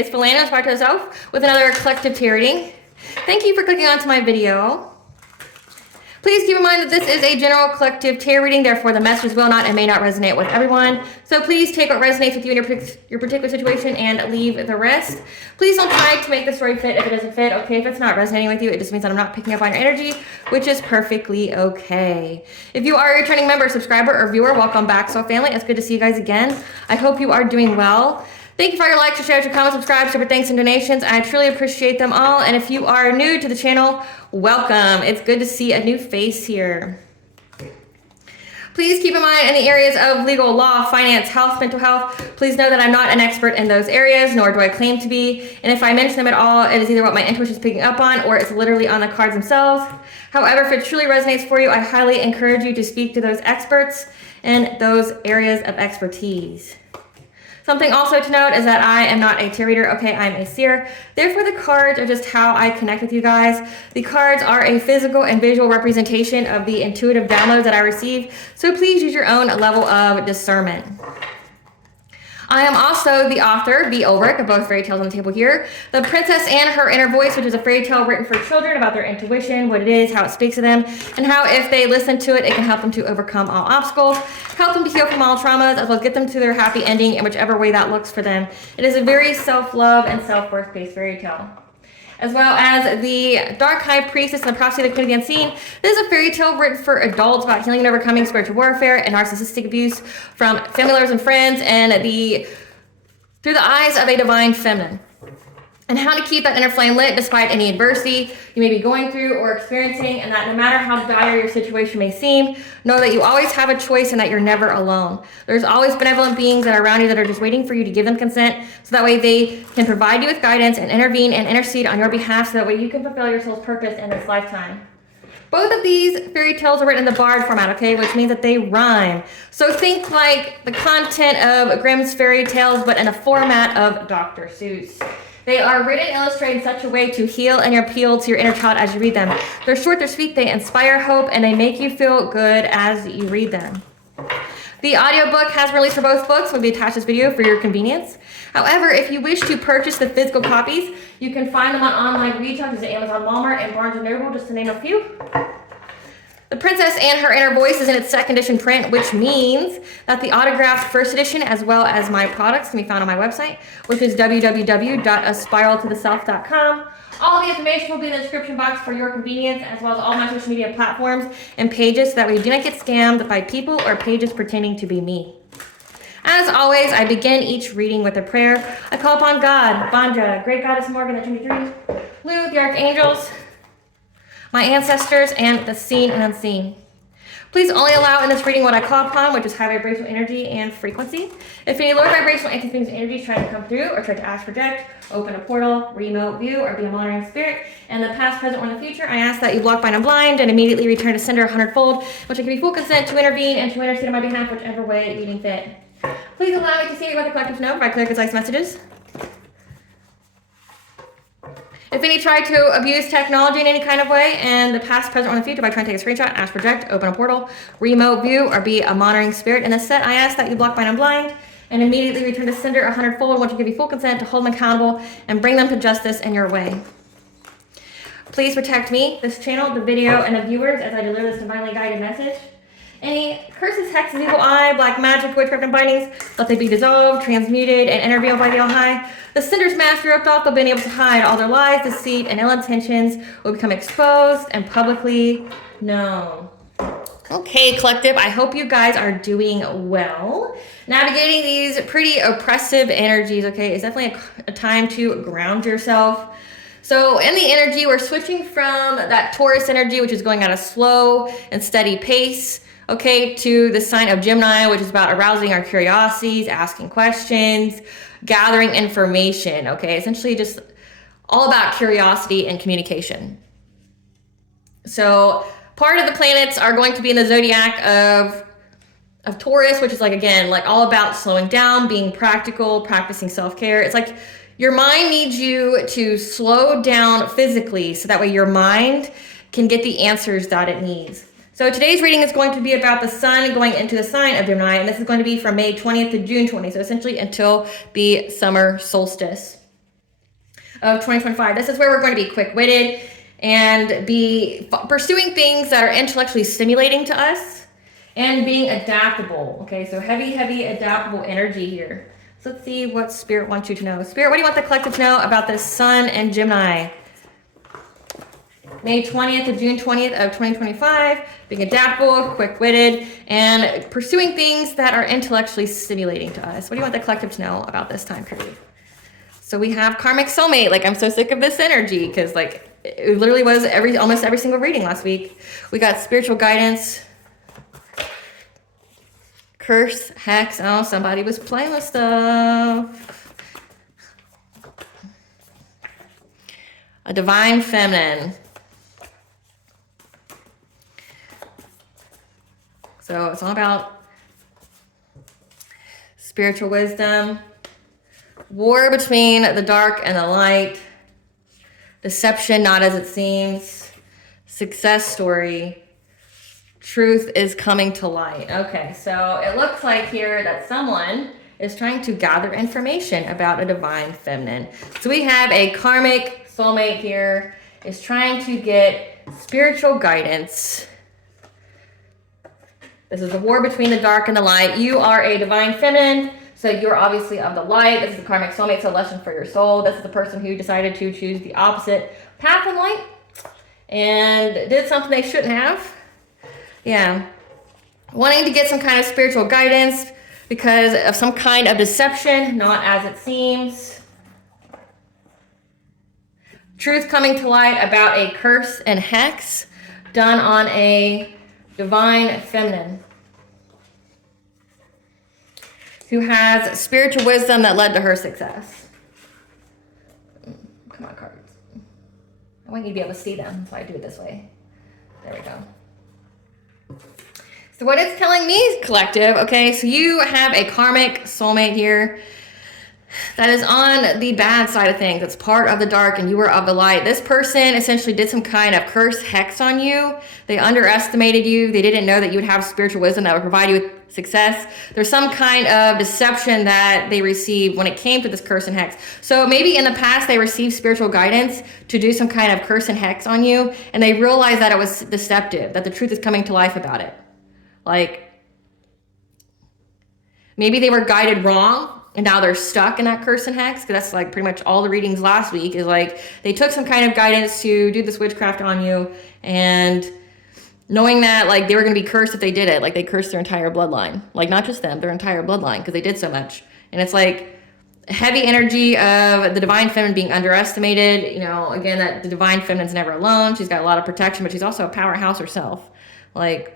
it's Philana, aspiraltotheself, with another collective tarot reading. Thank you for clicking onto my video. Please keep in mind that this is a general collective tarot reading, therefore the messages will not and may not resonate with everyone. So please take what resonates with you in your particular situation and leave the rest. Please don't try to make the story fit if it doesn't fit. Okay, if it's not resonating with you, it just means that I'm not picking up on your energy, which is perfectly okay. If you are a returning member, subscriber, or viewer, welcome back, Soul Family. It's good to see you guys again. I hope you are doing well. Thank you for your likes, your shares, your comments, subscribe, super thanks, and donations. I truly appreciate them all. And if you are new to the channel, welcome. It's good to see a new face here. Please keep in mind in the areas of legal, law, finance, health, mental health, please know that I'm not an expert in those areas, nor do I claim to be. And if I mention them at all, it is either what my intuition is picking up on or it's literally on the cards themselves. However, if it truly resonates for you, I highly encourage you to speak to those experts in those areas of expertise. Something also to note is that I am not a tarot reader, okay? I'm a seer. Therefore, the cards are just how I connect with you guys. The cards are a physical and visual representation of the intuitive downloads that I receive, so please use your own level of discernment. I am also the author, B. Ulrich, of both fairy tales on the table here. The Princess and Her Inner Voice, which is a fairy tale written for children about their intuition, what it is, how it speaks to them, and how if they listen to it, it can help them to overcome all obstacles, help them to heal from all traumas, as well as get them to their happy ending in whichever way that looks for them. It is a very self-love and self-worth based fairy tale. As well as the Dark High Priestess and the Prophecy of the Queen of the Unseen. This is a fairy tale written for adults about healing and overcoming spiritual warfare and narcissistic abuse from family members and friends and through the eyes of a divine feminine. And how to keep that inner flame lit despite any adversity you may be going through or experiencing, and that no matter how dire your situation may seem, know that you always have a choice and that you're never alone. There's always benevolent beings that are around you that are just waiting for you to give them consent, so that way they can provide you with guidance and intervene and intercede on your behalf, so that way you can fulfill your soul's purpose in this lifetime. Both of these fairy tales are written in the bard format, okay, which means that they rhyme. So think like the content of Grimm's fairy tales, but in a format of Dr. Seuss. They are written and illustrated in such a way to heal and appeal to your inner child as you read them. They're short, they're sweet, they inspire hope, and they make you feel good as you read them. The audiobook has been released for both books. We'll be attached to this video for your convenience. However, if you wish to purchase the physical copies, you can find them on online retail, such as Amazon, Walmart, and Barnes & Noble, just to name a few. The Princess and Her Inner Voice is in its second edition print, which means that the autographed first edition, as well as my products, can be found on my website, which is www.aspiraltotheself.com. All the information will be in the description box for your convenience, as well as all my social media platforms and pages, so that way you do not get scammed by people or pages pretending to be me. As always, I begin each reading with a prayer. I call upon God, Banja, Great Goddess Morgan, the 23, Lu, the Archangels, my ancestors, and the seen and unseen. Please only allow in this reading what I call upon, which is high vibrational energy and frequency. If any low vibrational anti-things energy is trying to come through or try to ask, project, open a portal, remote view, or be a monitoring spirit, in the past, present, or in the future, I ask that you block, bind, and blind, and immediately return to sender 100-fold, which I give you full consent to intervene and to intercede on my behalf, whichever way you deem fit. Please allow me to see what the collective know by clear, concise messages. If any try to abuse technology in any kind of way, in the past, present, or in the future, by trying to take a screenshot, ask, project, open a portal, remote view, or be a monitoring spirit in this set, I ask that you block, bind, and blind, and immediately return to sender 100-fold, which will give you full consent to hold them accountable and bring them to justice in your way. Please protect me, this channel, the video, and the viewers as I deliver this divinely guided message. Any curses, hexes, evil eye, black magic, witchcraft, and bindings, let they be dissolved, transmuted, and intervened by the All-High. The sinner's master of thought, they'll be able to hide all their lies, deceit, and ill intentions will become exposed and publicly known. Okay, collective, I hope you guys are doing well. Navigating these pretty oppressive energies, okay, it's definitely a time to ground yourself. So in the energy, we're switching from that Taurus energy, which is going at a slow and steady pace, okay, to the sign of Gemini, which is about arousing our curiosities, asking questions, gathering information, okay? Essentially just all about curiosity and communication. So part of the planets are going to be in the zodiac of Taurus, which is like, again, like all about slowing down, being practical, practicing self-care. It's like your mind needs you to slow down physically so that way your mind can get the answers that it needs. So today's reading is going to be about the sun going into the sign of Gemini, and this is going to be from May 20th to June 20th, so essentially until the summer solstice. of 2025. This is where we're going to be quick-witted and be pursuing things that are intellectually stimulating to us and being adaptable. Okay, so heavy, heavy adaptable energy here. So let's see what Spirit wants you to know. Spirit, what do you want the collective to know about this Sun and Gemini? May 20th to June 20th of 2025, being adaptable, quick-witted, and pursuing things that are intellectually stimulating to us. What do you want the collective to know about this time period? So we have karmic soulmate. Like, I'm so sick of this energy because, like, it literally was almost every single reading last week. We got spiritual guidance, curse, hex. Oh, somebody was playing with stuff. A divine feminine. So it's all about spiritual wisdom, war between the dark and the light, deception not as it seems, success story, truth is coming to light. Okay, so it looks like here that someone is trying to gather information about a divine feminine. So we have a karmic soulmate here, is trying to get spiritual guidance. This is a war between the dark and the light. You are a divine feminine, so you're obviously of the light. This is the karmic soulmate, so a lesson for your soul. This is the person who decided to choose the opposite path in light and did something they shouldn't have. Yeah. Wanting to get some kind of spiritual guidance because of some kind of deception, not as it seems. Truth coming to light about a curse and hex done on a divine feminine who has spiritual wisdom that led to her success. Come on, cards. I want you to be able to see them, so I do it this way. There we go. So what it's telling me, collective, okay, so you have a karmic soulmate here that is on the bad side of things. It's part of the dark and you are of the light. This person essentially did some kind of curse hex on you. They underestimated you. They didn't know that you would have spiritual wisdom that would provide you with success. There's some kind of deception that they received when it came to this curse and hex. So maybe in the past they received spiritual guidance to do some kind of curse and hex on you, and they realized that it was deceptive, that the truth is coming to life about it. Like, maybe they were guided wrong and now they're stuck in that curse and hex, because that's like pretty much all the readings last week is like they took some kind of guidance to do this witchcraft on you, and knowing that like they were going to be cursed if they did it, like they cursed their entire bloodline, like not just them, their entire bloodline, because they did so much. And it's like heavy energy of the divine feminine being underestimated. You know, again, that the divine feminine's never alone. She's got a lot of protection, but she's also a powerhouse herself. Like,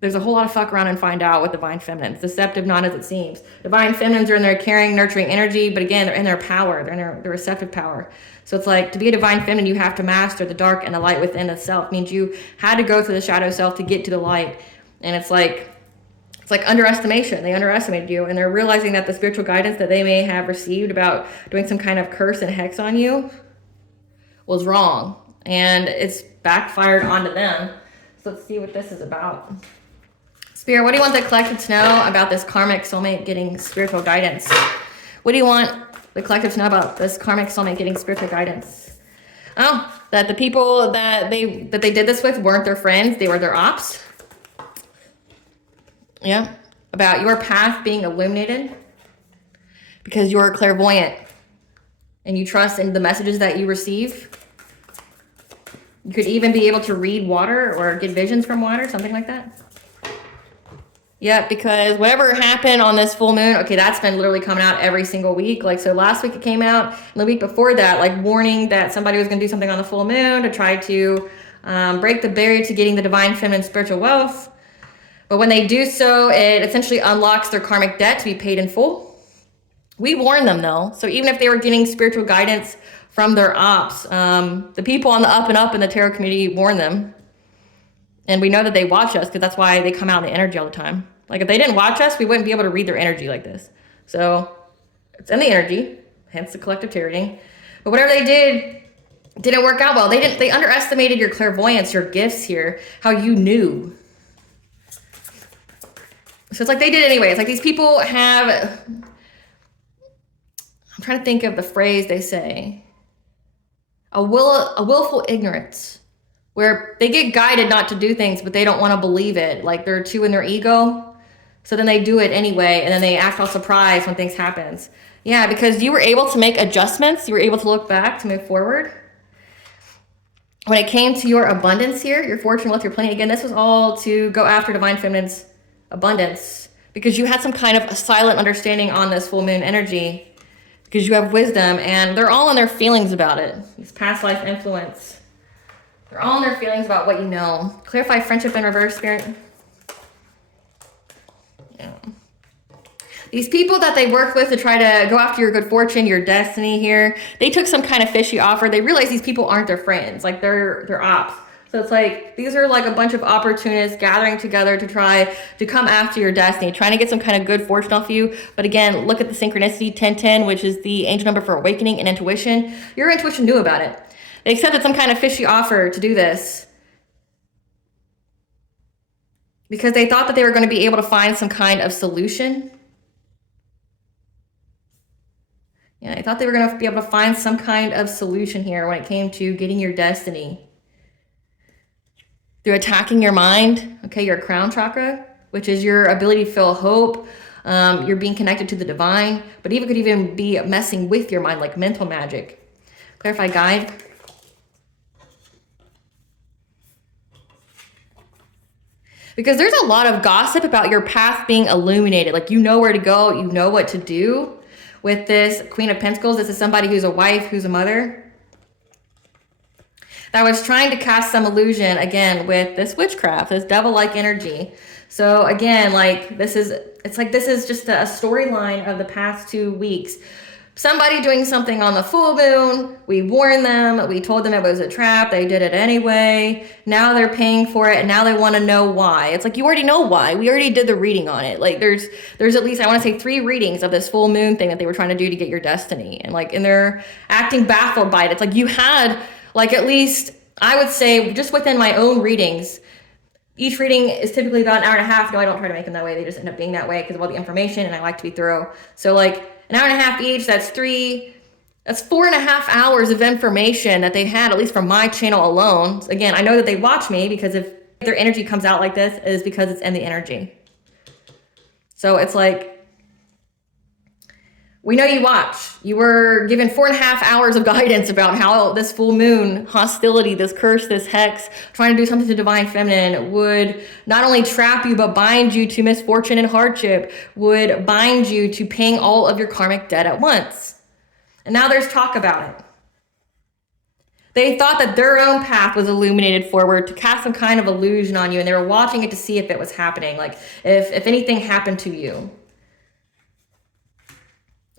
there's a whole lot of fuck around and find out with divine feminine. It's deceptive, not as it seems. Divine feminines are in their caring, nurturing energy, but again, they're in their power. They're in their receptive power. So it's like, to be a divine feminine, you have to master the dark and the light within the self. It means you had to go through the shadow self to get to the light. And it's like underestimation. They underestimated you, and they're realizing that the spiritual guidance that they may have received about doing some kind of curse and hex on you was wrong. And it's backfired onto them. So let's see what this is about. Spirit, what do you want the collective to know about this karmic soulmate getting spiritual guidance? What do you want the collective to know about this karmic soulmate getting spiritual guidance? Oh, that the people that they did this with weren't their friends, they were their ops. Yeah, about your path being illuminated because you're clairvoyant and you trust in the messages that you receive. You could even be able to read water or get visions from water, something like that. Yeah, because whatever happened on this full moon, okay, that's been literally coming out every single week. Like, so last week it came out, and the week before that, like warning that somebody was going to do something on the full moon to try to break the barrier to getting the divine feminine spiritual wealth. But when they do so, it essentially unlocks their karmic debt to be paid in full. We warn them though. So even if they were getting spiritual guidance from their ops, the people on the up and up in the tarot community warn them. And we know that they watch us because that's why they come out in the energy all the time. Like, if they didn't watch us, we wouldn't be able to read their energy like this. So it's in the energy, hence the collective tarotreading. But whatever they did didn't work out well. They underestimated your clairvoyance, your gifts here, how you knew. So it's like they did anyway. It's like these people have, I'm trying to think of the phrase they say. A willful ignorance, where they get guided not to do things, but they don't want to believe it. Like they're too in their ego. So then they do it anyway, and then they act all surprised when things happens. Yeah, because you were able to make adjustments. You were able to look back to move forward. When it came to your abundance here, your fortune, wealth, your plenty, again, this was all to go after divine feminine's abundance, because you had some kind of a silent understanding on this full moon energy, because you have wisdom, and they're all in their feelings about it. This past life influence. They're all in their feelings about what you know. Clarify friendship in reverse, Spirit. Yeah. These people that they work with to try to go after your good fortune, your destiny here, they took some kind of fishy offer. They realized these people aren't their friends. Like they're ops. So it's like, these are like a bunch of opportunists gathering together to try to come after your destiny, trying to get some kind of good fortune off you. But again, look at the synchronicity 1010, which is the angel number for awakening and intuition. Your intuition knew about it. They accepted some kind of fishy offer to do this because they thought that they were going to be able to find some kind of solution. Yeah, I thought they were going to be able to find some kind of solution here when it came to getting your destiny. Through attacking your mind, okay, your crown chakra, which is your ability to feel hope. You're being connected to the divine, but even could even be messing with your mind, like mental magic. Clarify guide. Because there's a lot of gossip about your path being illuminated. Like you know where to go, you know what to do. With this Queen of Pentacles, this is somebody who's a wife, who's a mother, that was trying to cast some illusion, again, with this witchcraft, this devil-like energy. So again, like this is just a storyline of the past 2 weeks. Somebody doing something on the full moon, we warned them, we told them it was a trap, they did it anyway. Now they're paying for it, and now they want to know why. It's like, you already know why. We already did the reading on it. Like there's at least, I want to say 3 readings of this full moon thing that they were trying to do to get your destiny. And they're acting baffled by it. It's like you had, like, at least, I would say, just within my own readings, each reading is typically about an hour and a half. No, I don't try to make them that way. They just end up being that way because of all the information, and I like to be thorough. So like an hour and a half each, that's 4.5 hours of information that they've had, at least from my channel alone. Again, I know that they watch me because if their energy comes out like this, it is because it's in the energy. So it's like, we know you watch. You were given 4.5 hours of guidance about how this full moon hostility, this curse, this hex, trying to do something to divine feminine would not only trap you, but bind you to misfortune and hardship, would bind you to paying all of your karmic debt at once. And now there's talk about it. They thought that their own path was illuminated forward to cast some kind of illusion on you, and they were watching it to see if it was happening, like if anything happened to you.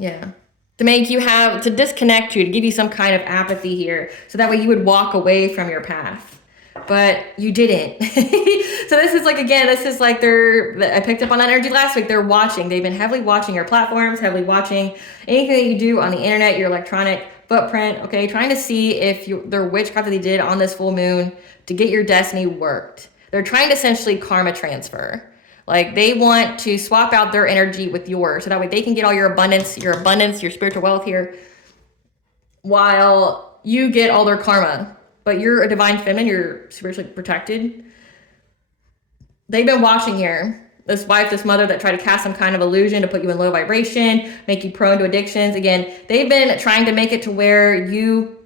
Yeah. To disconnect you, to give you some kind of apathy here, so that way you would walk away from your path. But you didn't. So this is like, again, this is like I picked up on that energy last week. They're watching. They've been heavily watching your platforms, heavily watching anything that you do on the internet, your electronic footprint, okay? Trying to see if their witchcraft that they did on this full moon to get your destiny worked. They're trying to essentially karma transfer. Like they want to swap out their energy with yours, so that way they can get all your abundance, your spiritual wealth here, while you get all their karma. But you're a divine feminine, you're spiritually protected. They've been watching here. This wife, this mother that tried to cast some kind of illusion to put you in low vibration, make you prone to addictions. Again, they've been trying to make it to where you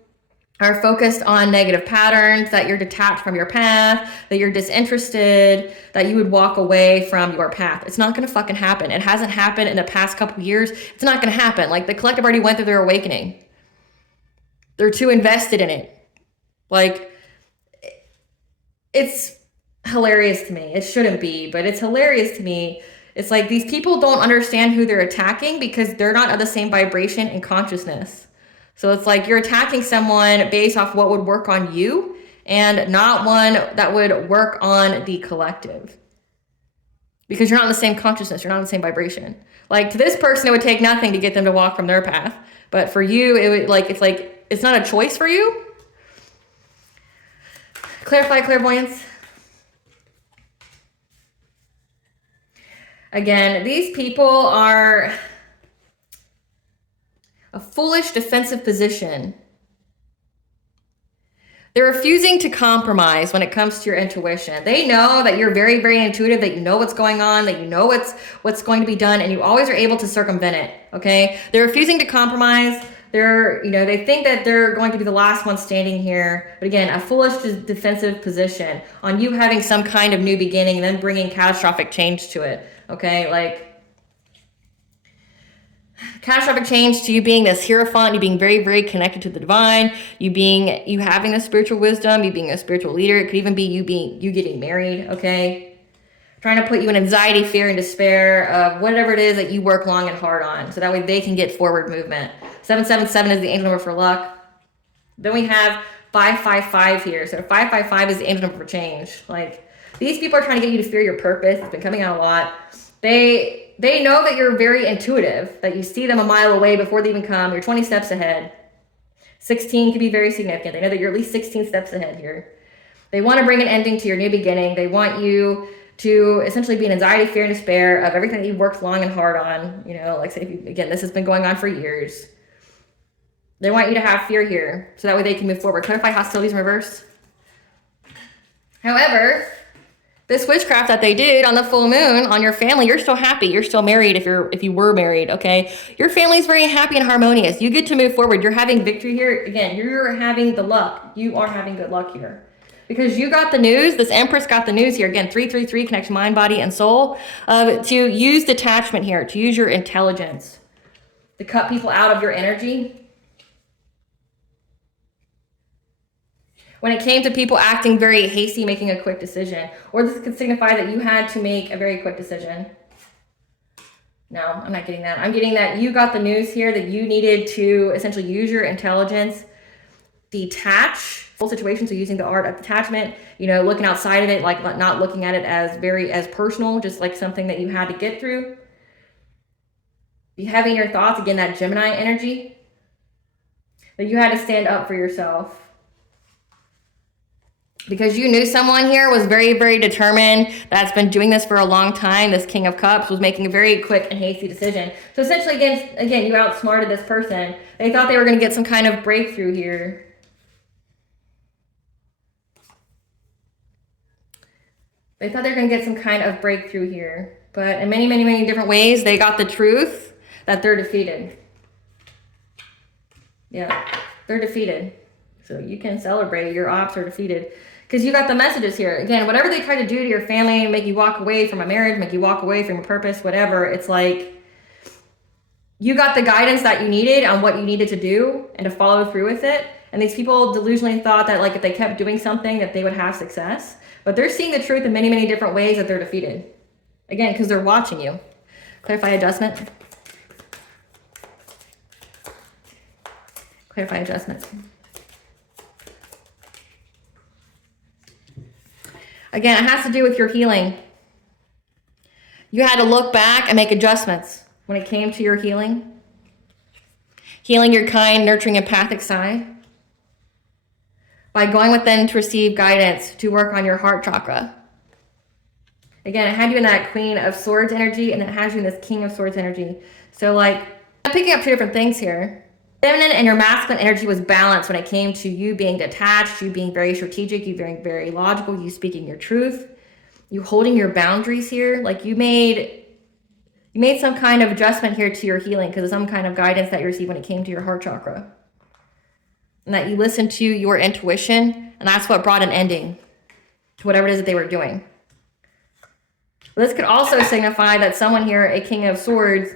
are focused on negative patterns, that you're detached from your path, that you're disinterested, that you would walk away from your path. It's not going to fucking happen. It hasn't happened in the past couple of years. It's not going to happen. Like the collective already went through their awakening. They're too invested in it. Like, it's hilarious to me. It shouldn't be, but it's hilarious to me. It's like these people don't understand who they're attacking because they're not of the same vibration and consciousness. So it's like you're attacking someone based off what would work on you and not one that would work on the collective. Because you're not in the same consciousness, you're not in the same vibration. Like to this person, it would take nothing to get them to walk from their path. But for you, it's not a choice for you. Clarify clairvoyance. Again, these people are A foolish defensive position. They're refusing to compromise when it comes to your intuition. They know that you're very, very intuitive, that you know what's going on, that you know what's going to be done, and you always are able to circumvent it, okay? They're refusing to compromise. They think that they're going to be the last one standing here. But again, a foolish defensive position on you having some kind of new beginning and then bringing catastrophic change to it, okay? Like, catastrophic change to you being this hierophant, you being very, very connected to the divine, you having the spiritual wisdom, you being a spiritual leader. It could even be you getting married, okay? Trying to put you in anxiety, fear, and despair of whatever it is that you work long and hard on, so that way they can get forward movement. 777 is the angel number for luck. Then we have 555 here. So 555 is the angel number for change. Like, these people are trying to get you to fear your purpose. It's been coming out a lot. They know that you're very intuitive, that you see them a mile away before they even come. You're 20 steps ahead. 16 could be very significant. They know that you're at least 16 steps ahead here. They want to bring an ending to your new beginning. They want you to essentially be in anxiety, fear, and despair of everything that you've worked long and hard on. You know, like, say, again, this has been going on for years. They want you to have fear here, so that way they can move forward. Clarify hostilities in reverse. However, this witchcraft that they did on the full moon on your family, you're still happy. You're still married if you were married, okay? Your family's very happy and harmonious. You get to move forward. You're having victory here. Again, you're having the luck. You are having good luck here. Because you got the news, this Empress got the news here. Again, 333 connects mind, body, and soul. To use detachment here, to use your intelligence, to cut people out of your energy. When it came to people acting very hasty, making a quick decision. Or this could signify that you had to make a very quick decision. No, I'm not getting that. I'm getting that you got the news here that you needed to essentially use your intelligence, detach full situation. So using the art of detachment, you know, looking outside of it, like not looking at it as personal, just like something that you had to get through. Be having your thoughts, again, that Gemini energy, that you had to stand up for yourself. Because you knew someone here was very, very determined, that's been doing this for a long time. This King of Cups was making a very quick and hasty decision. So essentially, again, you outsmarted this person. They thought they were going to get some kind of breakthrough here. They thought they were going to get some kind of breakthrough here. But in many, many, many different ways, they got the truth that they're defeated. Yeah, they're defeated. So you can celebrate. Your ops are defeated. Because you got the messages here. Again, whatever they try to do to your family, make you walk away from a marriage, make you walk away from your purpose, whatever, it's like you got the guidance that you needed on what you needed to do and to follow through with it. And these people delusionally thought that, like, if they kept doing something that they would have success. But they're seeing the truth in many, many different ways that they're defeated. Again, because they're watching you. Clarify adjustment. Clarify adjustment. Again, it has to do with your healing. You had to look back and make adjustments when it came to your healing. Healing your kind, nurturing, empathic side. By going within to receive guidance to work on your heart chakra. Again, it had you in that Queen of Swords energy, and it has you in this King of Swords energy. So, like, I'm picking up two different things here. Feminine and your masculine energy was balanced when it came to you being detached, you being very strategic, you being very logical, you speaking your truth, you holding your boundaries here. Like, you made some kind of adjustment here to your healing because of some kind of guidance that you received when it came to your heart chakra. And that you listened to your intuition, and that's what brought an ending to whatever it is that they were doing. This could also signify that someone here, a King of Swords,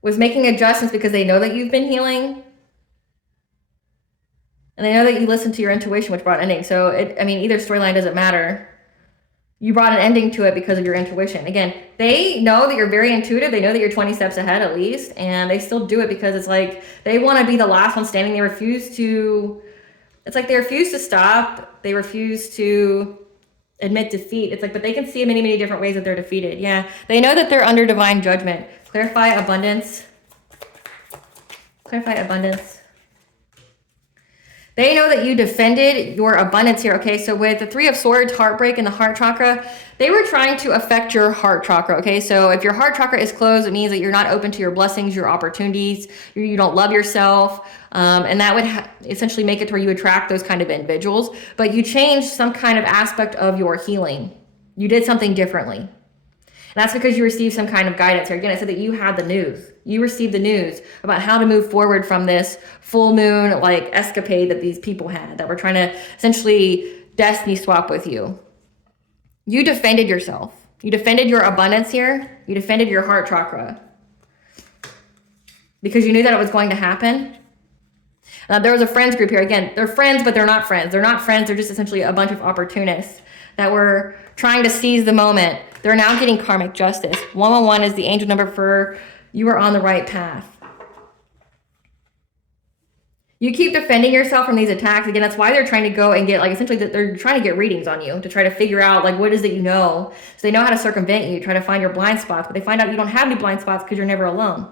was making adjustments because they know that you've been healing. And they know that you listened to your intuition, which brought an ending. So, either storyline doesn't matter. You brought an ending to it because of your intuition. Again, they know that you're very intuitive. They know that you're 20 steps ahead at least. And they still do it because it's like they want to be the last one standing. They refuse to stop. They refuse to admit defeat. It's like, but they can see in many, many different ways that they're defeated. Yeah, they know that they're under divine judgment. Clarify abundance. Clarify abundance. They know that you defended your abundance here, okay? So with the Three of Swords, heartbreak, and the heart chakra, they were trying to affect your heart chakra, okay? So if your heart chakra is closed, it means that you're not open to your blessings, your opportunities, you don't love yourself, and that would essentially make it to where you attract those kind of individuals, but you changed some kind of aspect of your healing. You did something differently. And that's because you received some kind of guidance here. Again, I said that you had the news. You received the news about how to move forward from this full moon like escapade that these people had that were trying to essentially destiny swap with you. You defended yourself. You defended your abundance here. You defended your heart chakra because you knew that it was going to happen. There was a friends group here. Again, they're friends, but they're not friends. They're not friends. They're just essentially a bunch of opportunists that were trying to seize the moment. They're now getting karmic justice. 111 is the angel number for you are on the right path. You keep defending yourself from these attacks. Again, that's why they're trying to go and get, like, essentially they're trying to get readings on you to try to figure out, like, what is it you know. So they know how to circumvent you, try to find your blind spots, but they find out you don't have any blind spots because you're never alone.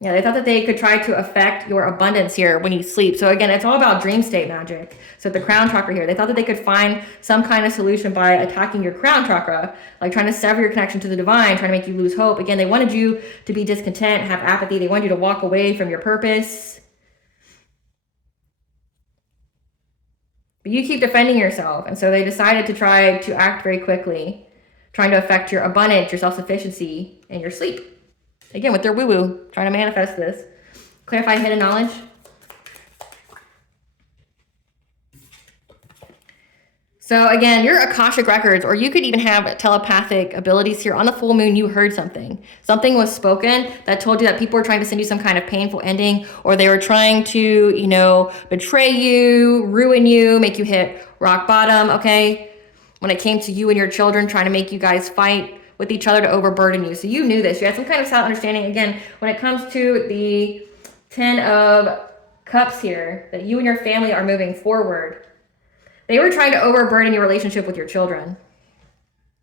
Yeah, they thought that they could try to affect your abundance here when you sleep. So again, it's all about dream state magic. So the crown chakra here, they thought that they could find some kind of solution by attacking your crown chakra, like trying to sever your connection to the divine, trying to make you lose hope. Again, they wanted you to be discontent, have apathy. They wanted you to walk away from your purpose. But you keep defending yourself. And so they decided to try to act very quickly, trying to affect your abundance, your self-sufficiency, and your sleep. Again, with their woo-woo, trying to manifest this. Clarify hidden knowledge. So again, your Akashic records, or you could even have telepathic abilities here. On the full moon, you heard something. Something was spoken that told you that people were trying to send you some kind of painful ending, or they were trying to, you know, betray you, ruin you, make you hit rock bottom, okay? When it came to you and your children, trying to make you guys fight with each other to overburden you. So you knew this. You had some kind of solid understanding. Again, when it comes to the 10 of Cups here, that you and your family are moving forward. They were trying to overburden your relationship with your children.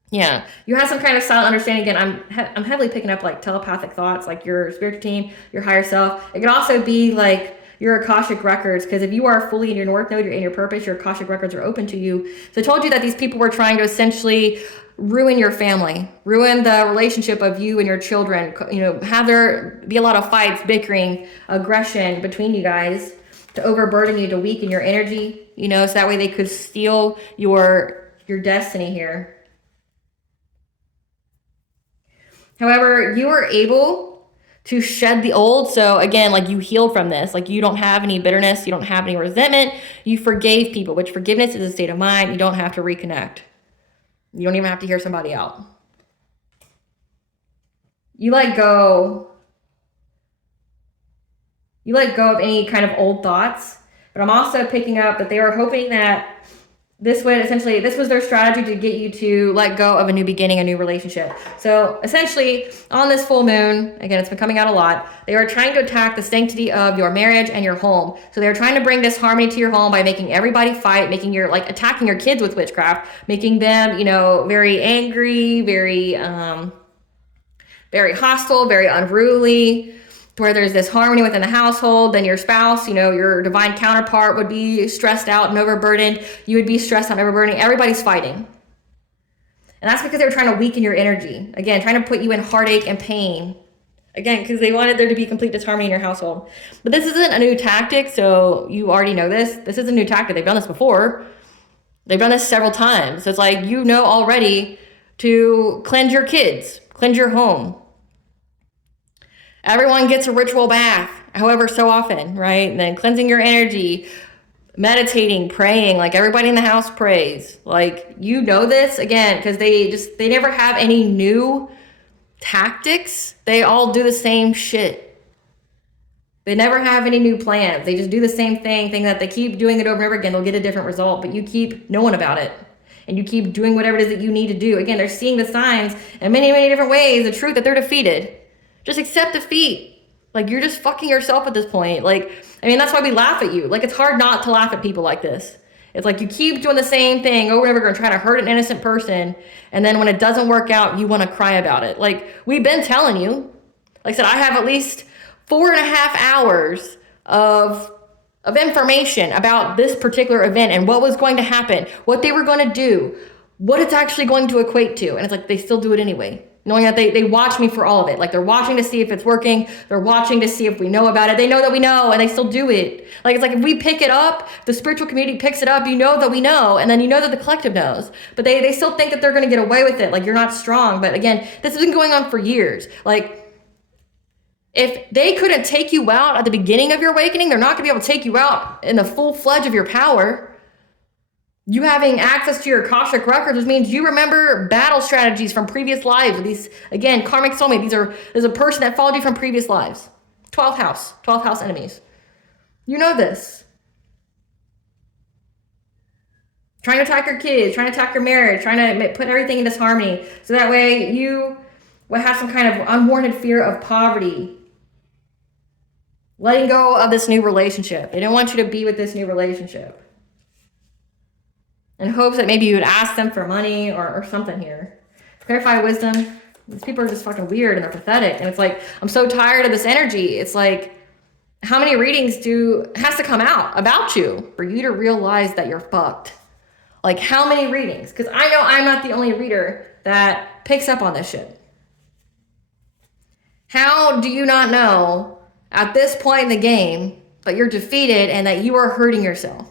Yeah, you had some kind of solid understanding. Again, I'm heavily picking up like telepathic thoughts, like your spiritual team, your higher self. It could also be like your Akashic records, because if you are fully in your North Node, you're in your purpose, your Akashic records are open to you. So I told you that these people were trying to essentially ruin your family, ruin the relationship of you and your children, you know, have there be a lot of fights, bickering, aggression between you guys to overburden you, to weaken your energy, you know, so that way they could steal your destiny here. However, you were able to shed the old. So again, like you healed from this, like you don't have any bitterness, you don't have any resentment, you forgave people, which forgiveness is a state of mind. You don't have to reconnect. You don't even have to hear somebody out. You let go. You let go of any kind of old thoughts. But I'm also picking up that they were hoping that this would essentially, this was their strategy to get you to let go of a new beginning, a new relationship. So essentially, on this full moon, again, it's been coming out a lot, they are trying to attack the sanctity of your marriage and your home. So they're trying to bring disharmony to your home by making everybody fight, making your, like, attacking your kids with witchcraft, making them, you know, very angry, very hostile, very unruly, where there's this harmony within the household. Then your spouse, you know, your divine counterpart would be stressed out and overburdened. You would be stressed out and overburdened. Everybody's fighting. And that's because they were trying to weaken your energy. Again, trying to put you in heartache and pain. Again, because they wanted there to be complete disharmony in your household. But this isn't a new tactic, so you already know this. This is a new tactic. They've done this before. They've done this several times. So it's like, you know already to cleanse your kids, cleanse your home. Everyone gets a ritual bath, however, so often, right? And then cleansing your energy, meditating, praying, like everybody in the house prays. Like, you know this, again, because they never have any new tactics. They all do the same shit. They never have any new plans. They just do the same thing that they keep doing it over and over again. They'll get a different result, but you keep knowing about it. And you keep doing whatever it is that you need to do. Again, they're seeing the signs in many, many different ways, the truth that they're defeated. Just accept defeat. Like, you're just fucking yourself at this point. Like, I mean, that's why we laugh at you. Like, it's hard not to laugh at people like this. It's like you keep doing the same thing over and over again, trying to hurt an innocent person. And then when it doesn't work out, you want to cry about it. Like, we've been telling you. Like I said, I have at least 4.5 hours of of information about this particular event and what was going to happen, what they were going to do, what it's actually going to equate to. And it's like, they still do it anyway, knowing that they watch me for all of it. Like, they're watching to see if it's working. They're watching to see if we know about it. They know that we know, and they still do it. Like, it's like, if we pick it up, the spiritual community picks it up, you know that we know, and then you know that the collective knows. But they still think that they're going to get away with it. Like, you're not strong. But again, this has been going on for years. Like, if they couldn't take you out at the beginning of your awakening, they're not going to be able to take you out in the full fledged of your power. You having access to your Akashic records, which means you remember battle strategies from previous lives. These, again, karmic soulmate. There's a person that followed you from previous lives. 12th house enemies. You know this. Trying to attack your kids, trying to attack your marriage, trying to put everything in disharmony. So that way you will have some kind of unwarranted fear of poverty. Letting go of this new relationship. They didn't want you to be with this new relationship. In hopes that maybe you would ask them for money or something here. Clarify wisdom. These people are just fucking weird and they're pathetic. And it's like, I'm so tired of this energy. It's like, how many readings has to come out about you for you to realize that you're fucked? Like, how many readings? Because I know I'm not the only reader that picks up on this shit. How do you not know at this point in the game that you're defeated and that you are hurting yourself?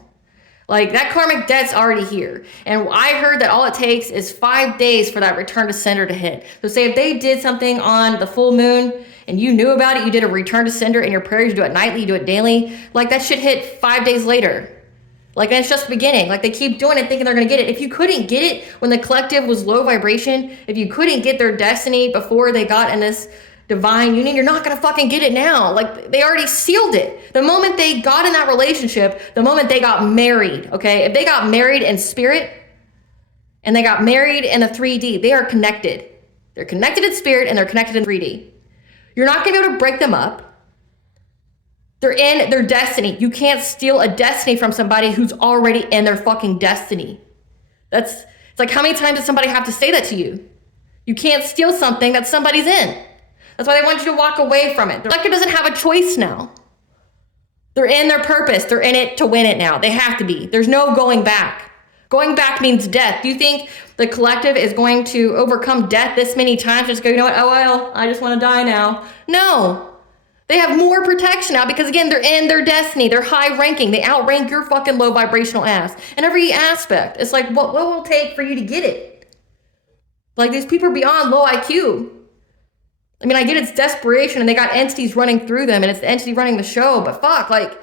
Like, that karmic debt's already here. And I heard that all it takes is 5 days for that return to sender to hit. So say if they did something on the full moon and you knew about it, you did a return to sender in your prayers, you do it nightly, you do it daily, like that shit hit 5 days later. Like, and it's just beginning. Like, they keep doing it thinking they're going to get it. If you couldn't get it when the collective was low vibration, if you couldn't get their destiny before they got in this divine union, you're not going to fucking get it now. Like, they already sealed it. The moment they got in that relationship, the moment they got married, okay? If they got married in spirit and they got married in the 3D, they are connected. They're connected in spirit and they're connected in 3D. You're not going to be able to break them up. They're in their destiny. You can't steal a destiny from somebody who's already in their fucking destiny. It's like, how many times does somebody have to say that to you? You can't steal something that somebody's in. That's why they want you to walk away from it. The collective doesn't have a choice now. They're in their purpose. They're in it to win it now. They have to be. There's no going back. Going back means death. Do you think the collective is going to overcome death this many times? Just go, you know what? Oh, well, I just want to die now. No. They have more protection now because, again, they're in their destiny. They're high ranking. They outrank your fucking low vibrational ass in every aspect. It's like, what will it take for you to get it? Like, these people are beyond low IQ. I mean, I get it's desperation and they got entities running through them and it's the entity running the show, but fuck, like,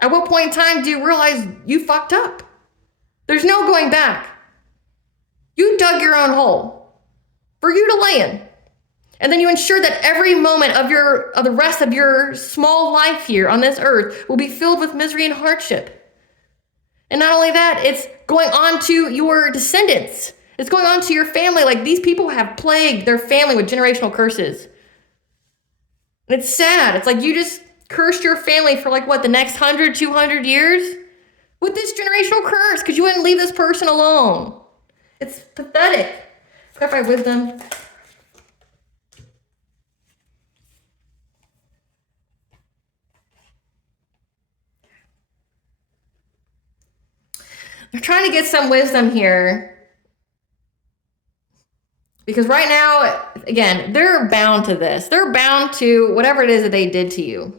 at what point in time do you realize you fucked up? There's no going back. You dug your own hole for you to lay in. And then you ensure that every moment of the rest of your small life here on this earth will be filled with misery and hardship. And not only that, it's going on to your descendants. It's going on to your family. Like, these people have plagued their family with generational curses. And it's sad. It's like you just cursed your family for like, what, the next 100, 200 years? With this generational curse, because you wouldn't leave this person alone. It's pathetic. Clarify wisdom. They're trying to get some wisdom here. Because right now, again, they're bound to this. They're bound to whatever it is that they did to you.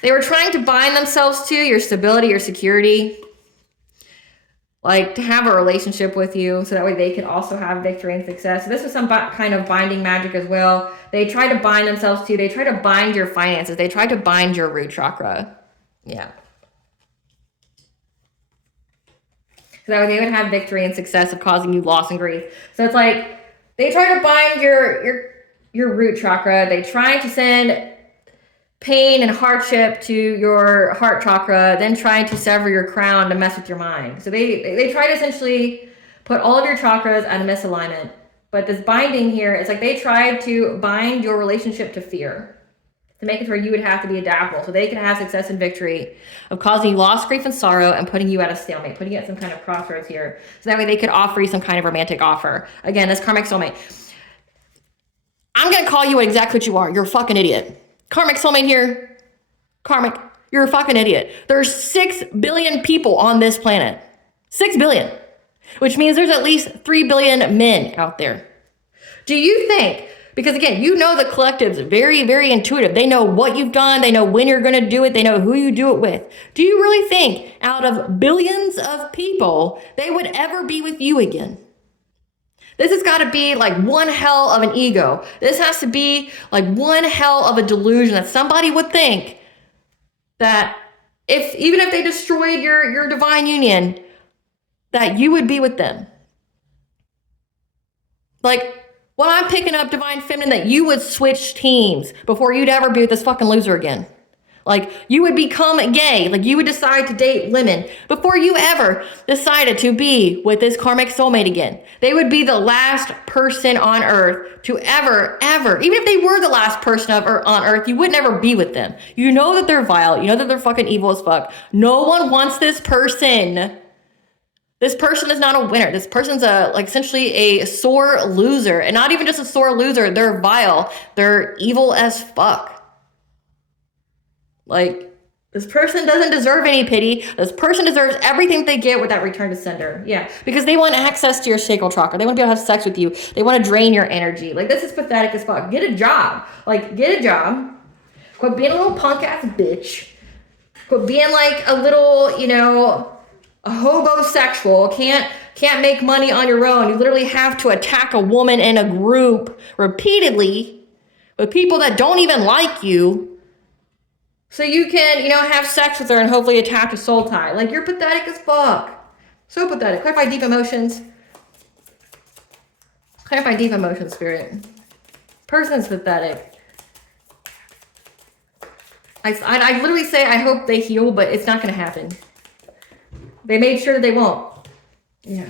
They were trying to bind themselves to your stability, your security. Like, to have a relationship with you so that way they could also have victory and success. So this is some kind of binding magic as well. They try to bind themselves to, they try to bind your finances. They try to bind your root chakra. Yeah. So that way they would have victory and success of causing you loss and grief. So it's like, they try to bind your root chakra. They try to send pain and hardship to your heart chakra, then try to sever your crown to mess with your mind. So they try to essentially put all of your chakras at a misalignment. But this binding here, it's like they tried to bind your relationship to fear, to make it where you would have to be adaptable so they can have success and victory of causing you loss, grief, and sorrow and putting you at a stalemate, putting you at some kind of crossroads here. So that way they could offer you some kind of romantic offer. Again, this karmic soulmate. I'm going to call you exactly what you are. You're a fucking idiot. Karmic soulmate here. Karmic, you're a fucking idiot. There's 6 billion people on this planet. 6 billion. Which means there's at least 3 billion men out there. Do you think, because again, you know the collective's very, very intuitive. They know what you've done. They know when you're going to do it. They know who you do it with. Do you really think out of billions of people, they would ever be with you again? This has got to be like one hell of an ego. This has to be like one hell of a delusion that somebody would think that even if they destroyed your divine union, that you would be with them. Like, what I'm picking up, divine feminine, that you would switch teams before you'd ever be with this fucking loser again. Like, you would become gay. Like, you would decide to date women before you ever decided to be with this karmic soulmate again. They would be the last person on earth to ever, even if they were the last person on earth, you would never be with them. You know that they're vile. You know that they're fucking evil as fuck. No one wants this person. This person is not a winner. This person's essentially a sore loser. And not even just a sore loser. They're vile. They're evil as fuck. Like, this person doesn't deserve any pity. This person deserves everything they get with that return to sender. Yeah, because they want access to your sacral chakra. They want to be able to have sex with you. They want to drain your energy. Like, this is pathetic as fuck. Get a job. Like, get a job. Quit being a little punk ass bitch. Quit being like a little, a hobosexual. Can't make money on your own. You literally have to attack a woman in a group repeatedly with people that don't even like you, so you can, have sex with her and hopefully attach a soul tie. Like, you're pathetic as fuck. So pathetic. Clarify deep emotions. Clarify deep emotions, spirit. Person's pathetic. I literally say I hope they heal, but it's not going to happen. They made sure that they won't. Yeah.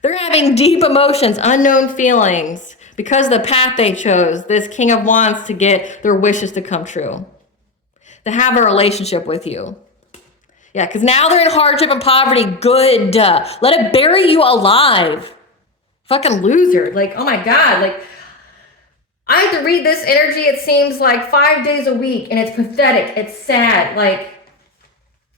They're having deep emotions, unknown feelings, because of the path they chose, this King of Wands, to get their wishes to come true. To have a relationship with you. Yeah, because now they're in hardship and poverty. Good. Let it bury you alive. Fucking loser. Like, oh my God. Like, I have to read this energy, it seems like 5 days a week, and it's pathetic. It's sad. Like,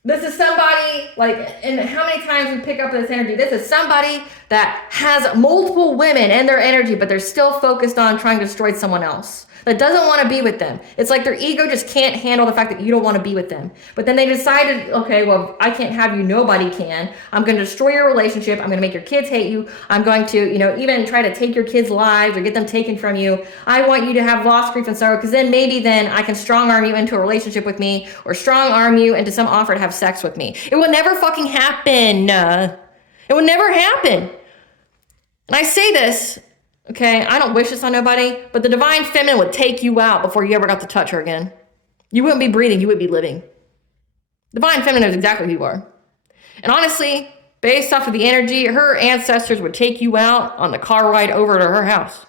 this is somebody, like, and how many times we pick up this energy? This is somebody that has multiple women in their energy, but they're still focused on trying to destroy someone else that doesn't want to be with them. It's like their ego just can't handle the fact that you don't want to be with them. But then they decided, okay, well, I can't have you. Nobody can. I'm going to destroy your relationship. I'm going to make your kids hate you. I'm going to, even try to take your kids' lives or get them taken from you. I want you to have loss, grief, and sorrow, because then maybe then I can strong arm you into a relationship with me, or strong arm you into some offer to have sex with me. It will never fucking happen. It will never happen. And I say this, okay, I don't wish this on nobody, but the divine feminine would take you out before you ever got to touch her again. You wouldn't be breathing, you would be living. Divine feminine knows exactly who you are. And honestly, based off of the energy, her ancestors would take you out on the car ride over to her house.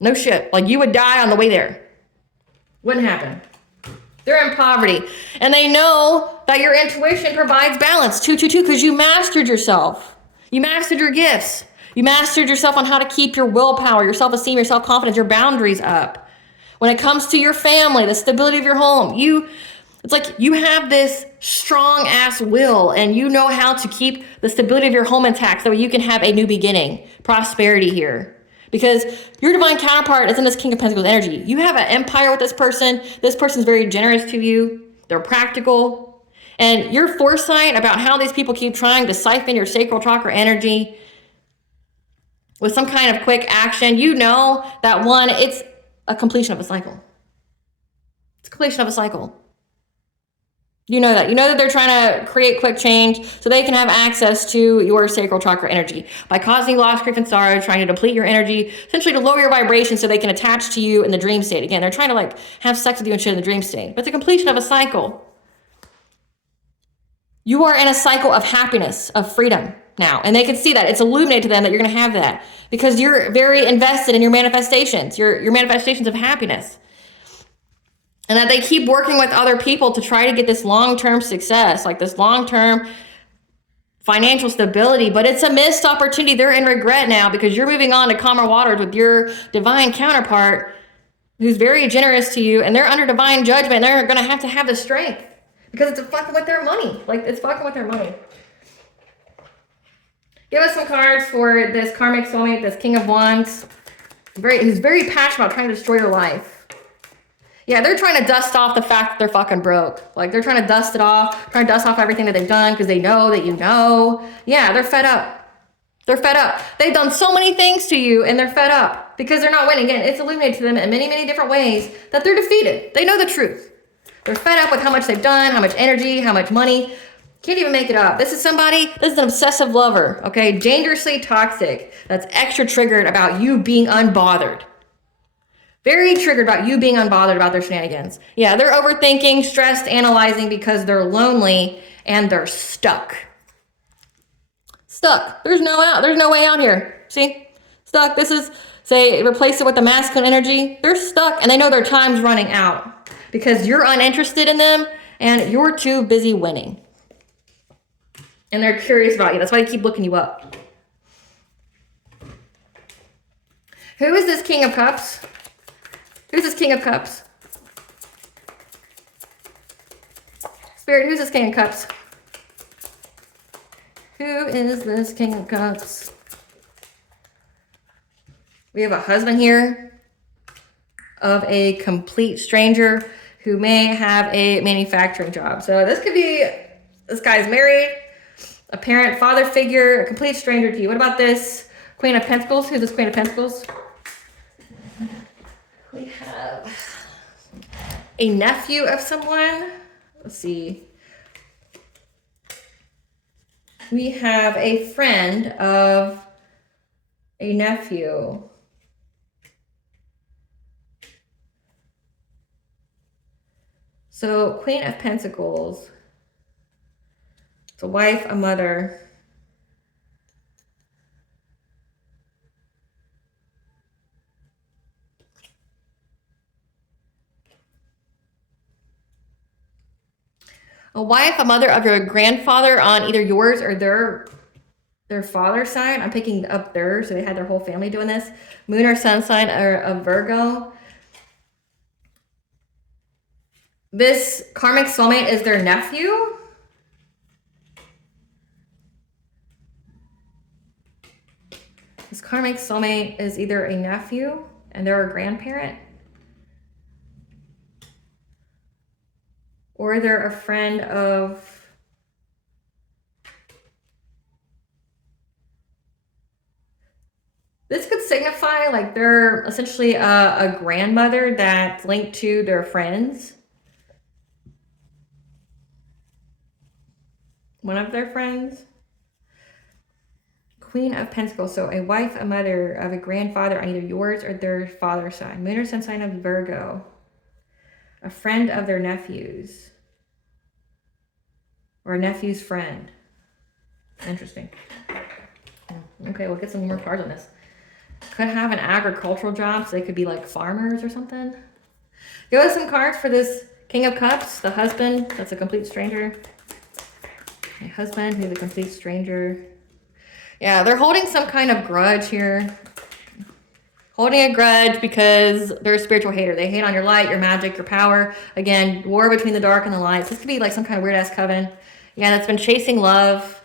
No shit. Like, you would die on the way there. Wouldn't happen. They're in poverty. And they know that your intuition provides balance. 222, because you mastered yourself. You mastered your gifts. You mastered yourself on how to keep your willpower, your self-esteem, your self-confidence, your boundaries up. When it comes to your family, the stability of your home, it's like you have this strong ass will, and you know how to keep the stability of your home intact so you can have a new beginning, prosperity here. Because your divine counterpart is in this King of Pentacles energy. You have an empire with this person. This person's very generous to you. They're practical. And your foresight about how these people keep trying to siphon your sacral chakra energy with some kind of quick action, that one, it's a completion of a cycle. It's a completion of a cycle. You know that. You know that they're trying to create quick change so they can have access to your sacral chakra energy by causing loss, grief, and sorrow, trying to deplete your energy, essentially to lower your vibration so they can attach to you in the dream state. Again, they're trying to have sex with you and shit in the dream state. But it's a completion of a cycle. You are in a cycle of happiness, of freedom now. And they can see that. It's illuminated to them that you're going to have that because you're very invested in your manifestations, your manifestations of happiness. And that they keep working with other people to try to get this long-term success, like this long-term financial stability. But it's a missed opportunity. They're in regret now because you're moving on to calmer waters with your divine counterpart. who's very generous to you, and they're under divine judgment. And they're going to have the strength because it's fucking with their money. Like, it's fucking with their money. Give us some cards for this karmic soulmate, this King of Wands. Who's very passionate about trying to destroy your life. Yeah, they're trying to dust off the fact that they're fucking broke. Like, they're trying to dust it off, trying to dust off everything that they've done because they know that you know. Yeah, they're fed up. They're fed up. They've done so many things to you and they're fed up because they're not winning. Again, it's illuminated to them in many, many different ways that they're defeated. They know the truth. They're fed up with how much they've done, how much energy, how much money. Can't even make it up. This is an obsessive lover, okay? Dangerously toxic. That's extra triggered about you being unbothered. Very triggered about you being unbothered about their shenanigans. Yeah, they're overthinking, stressed, analyzing because they're lonely and they're stuck. Stuck. There's no out. There's no way out here. See? Stuck. This is, say, replace it with the masculine energy. They're stuck and they know their time's running out because you're uninterested in them and you're too busy winning. And they're curious about you. That's why they keep looking you up. Who is this King of Cups? Who's this King of Cups? Spirit, who's this King of Cups? Who is this King of Cups? We have a husband here of a complete stranger who may have a manufacturing job. So this could be, this guy's married, a parent, father figure, a complete stranger to you. What about this Queen of Pentacles? Who's this Queen of Pentacles? We have a nephew of someone. Let's see. We have a friend of a nephew. So Queen of Pentacles. It's a wife, a mother. A wife, a mother of your grandfather on either yours or their father's side. I'm picking up theirs, so they had their whole family doing this. Moon or sun sign or a Virgo. This karmic soulmate is their nephew. This karmic soulmate is either a nephew and they're a grandparent, or they're a friend of this could signify like they're essentially a grandmother that's linked to their friends. One of their friends. Queen of Pentacles. So a wife, a mother of a grandfather on either yours or their father's side. Moon or sun sign of Virgo. A friend of their nephews. Or a nephew's friend. Interesting. Okay, we'll get some more cards on this. Could have an agricultural job, so they could be like farmers or something. Give us some cards for this King of Cups, the husband, that's a complete stranger. My husband, who's a complete stranger. Yeah, they're holding some kind of grudge here. Holding a grudge because they're a spiritual hater. They hate on your light, your magic, your power. Again, war between the dark and the light. This could be like some kind of weird-ass coven. Yeah, that's been chasing love.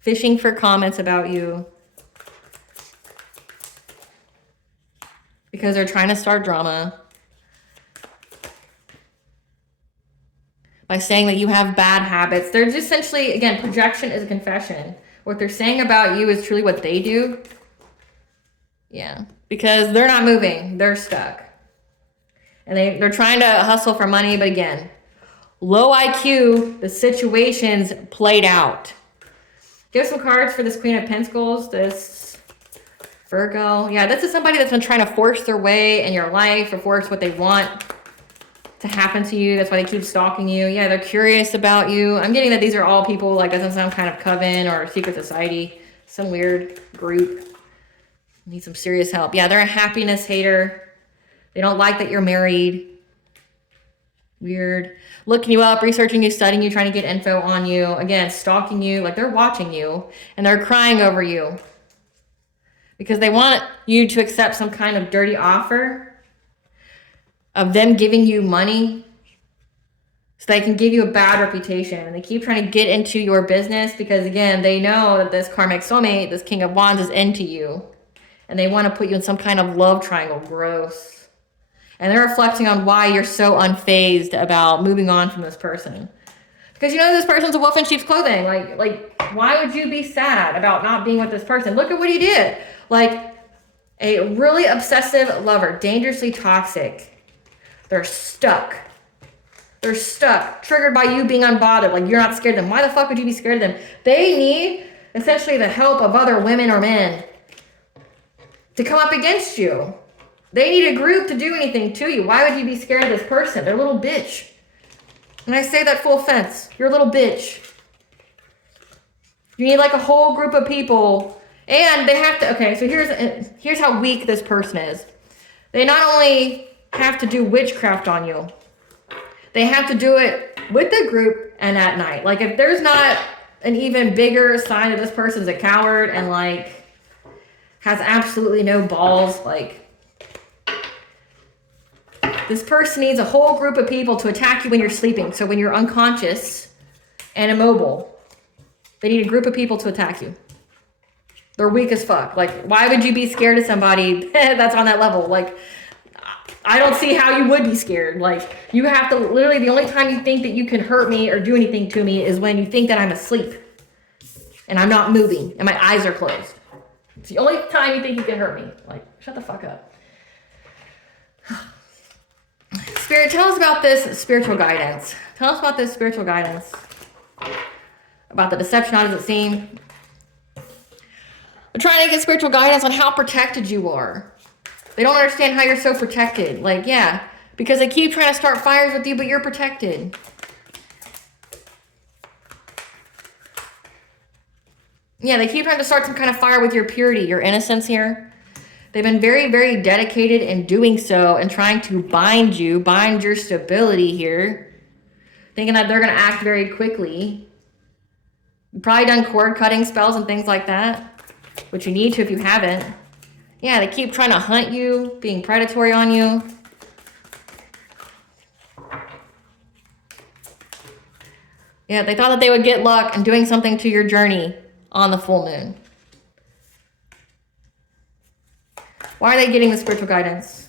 Fishing for comments about you. Because they're trying to start drama. By saying that you have bad habits. They're just essentially, again, projection is a confession. What they're saying about you is truly what they do. Yeah, because they're not moving. They're stuck. And they're trying to hustle for money, but again, low IQ, the situation's played out. Give some cards for this Queen of Pentacles, this Virgo. Yeah, this is somebody that's been trying to force their way in your life or force what they want to happen to you. That's why they keep stalking you. Yeah, they're curious about you. I'm getting that these are all people, like as in some kind of coven or secret society, some weird group. Need some serious help. Yeah, they're a happiness hater. They don't like that you're married. Weird. Looking you up, researching you, studying you, trying to get info on you. Again, stalking you. Like they're watching you and they're crying over you. because they want you to accept some kind of dirty offer of them giving you money so they can give you a bad reputation. And they keep trying to get into your business because, again, they know that this karmic soulmate, this King of Wands, is into you. And they want to put you in some kind of love triangle. Gross. And they're reflecting on why you're so unfazed about moving on from this person. Because you know this person's a wolf in sheep's clothing. Like, why would you be sad about not being with this person? Look at what he did. Like, a really obsessive lover, dangerously toxic. They're stuck. They're stuck, triggered by you being unbothered. Like, you're not scared of them. Why the fuck would you be scared of them? They need, essentially, the help of other women or men to come up against you. They need a group to do anything to you. Why would you be scared of this person? They're a little bitch. And I say that full offense. You're a little bitch. You need like a whole group of people. And they have to, okay, so here's how weak this person is. They not only have to do witchcraft on you, they have to do it with the group and at night. Like, if there's not an even bigger sign that this person's a coward and like has absolutely no balls, like, this person needs a whole group of people to attack you when you're sleeping. So when you're unconscious and immobile, they need a group of people to attack you. They're weak as fuck. Like, why would you be scared of somebody that's on that level? Like, I don't see how you would be scared. Like, you have to, literally, the only time you think that you can hurt me or do anything to me is when you think that I'm asleep and I'm not moving and my eyes are closed. It's the only time you think you can hurt me. Like, shut the fuck up. Spirit, tell us about this spiritual guidance. Tell us about this spiritual guidance. About the deception, how does it seem? We're trying to get spiritual guidance on how protected you are. They don't understand how you're so protected. Like, yeah, because they keep trying to start fires with you, but you're protected. Yeah, they keep trying to start some kind of fire with your purity, your innocence here. They've been very, very dedicated in doing so and trying to bind your stability here. Thinking that they're going to act very quickly. You've probably done cord cutting spells and things like that, which you need to if you haven't. Yeah, they keep trying to hunt you, being predatory on you. Yeah, they thought that they would get luck and doing something to your journey on the full moon. Why are they getting the spiritual guidance?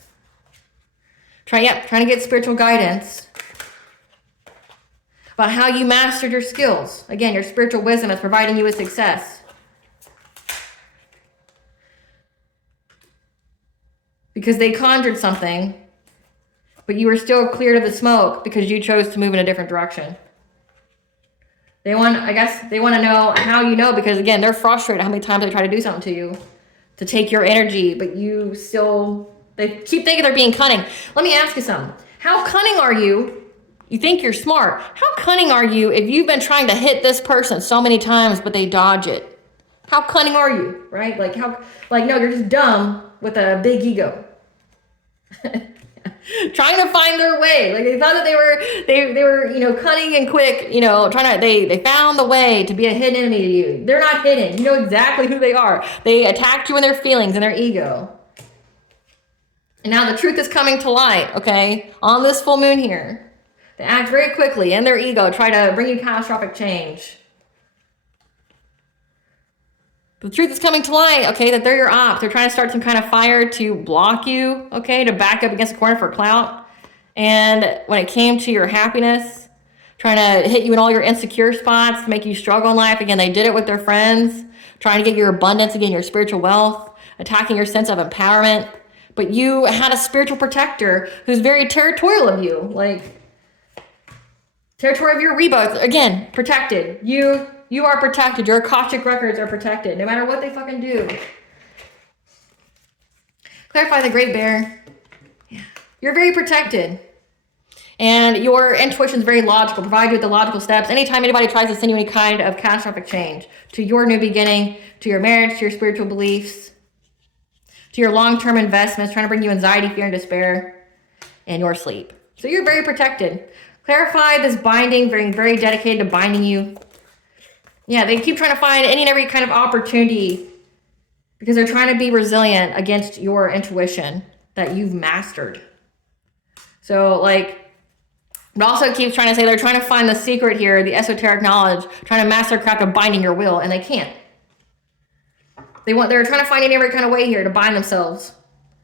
Trying to get spiritual guidance about how you mastered your skills. Again, your spiritual wisdom is providing you with success. Because they conjured something, but you were still cleared of the smoke because you chose to move in a different direction. I guess they want to know how you know, because again, they're frustrated how many times they try to do something to you to take your energy, but they keep thinking they're being cunning. Let me ask you something. How cunning are you? You think you're smart. How cunning are you if you've been trying to hit this person so many times, but they dodge it? How cunning are you, right? No, you're just dumb with a big ego. Trying to find their way. Like, they thought that they were cunning and quick, they found the way to be a hidden enemy to you. They're not hidden. You know exactly who they are. They attacked you in their feelings and their ego. And now the truth is coming to light, okay? On this full moon here. They act very quickly in their ego, try to bring you catastrophic change. The truth is coming to light, okay, that they're your ops. They're trying to start some kind of fire to block you, okay, to back up against the corner for clout. And when it came to your happiness, trying to hit you in all your insecure spots, to make you struggle in life, again, they did it with their friends, trying to get your abundance, again, your spiritual wealth, attacking your sense of empowerment. But you had a spiritual protector who's very territorial of you, like territory of your rebirth, again, protected. You are protected. Your Akashic records are protected, no matter what they fucking do. Clarify the Great Bear. Yeah. You're very protected. And your intuition is very logical. Provide you with the logical steps. Anytime anybody tries to send you any kind of catastrophic change to your new beginning, to your marriage, to your spiritual beliefs, to your long-term investments, trying to bring you anxiety, fear, and despair, and your sleep. So you're very protected. Clarify this binding, very, very dedicated to binding you. Yeah, they keep trying to find any and every kind of opportunity because they're trying to be resilient against your intuition that you've mastered. So like, it also keeps trying to say they're trying to find the secret here, the esoteric knowledge, trying to master the craft of binding your will, and they can't. They're trying to find any every kind of way here to bind themselves,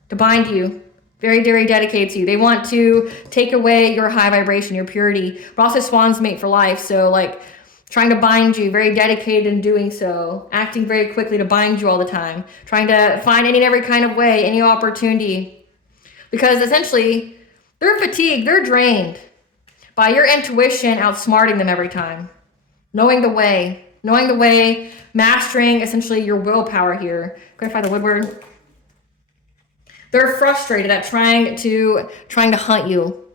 to bind you, very, very dedicated to you. They want to take away your high vibration, your purity, but also swan's mate for life. So like trying to bind you, very dedicated in doing so, acting very quickly to bind you all the time, trying to find any and every kind of way, any opportunity, because essentially they're fatigued, they're drained by your intuition outsmarting them every time, knowing the way, mastering essentially your willpower here. Clarify the Woodward. They're frustrated at trying to hunt you.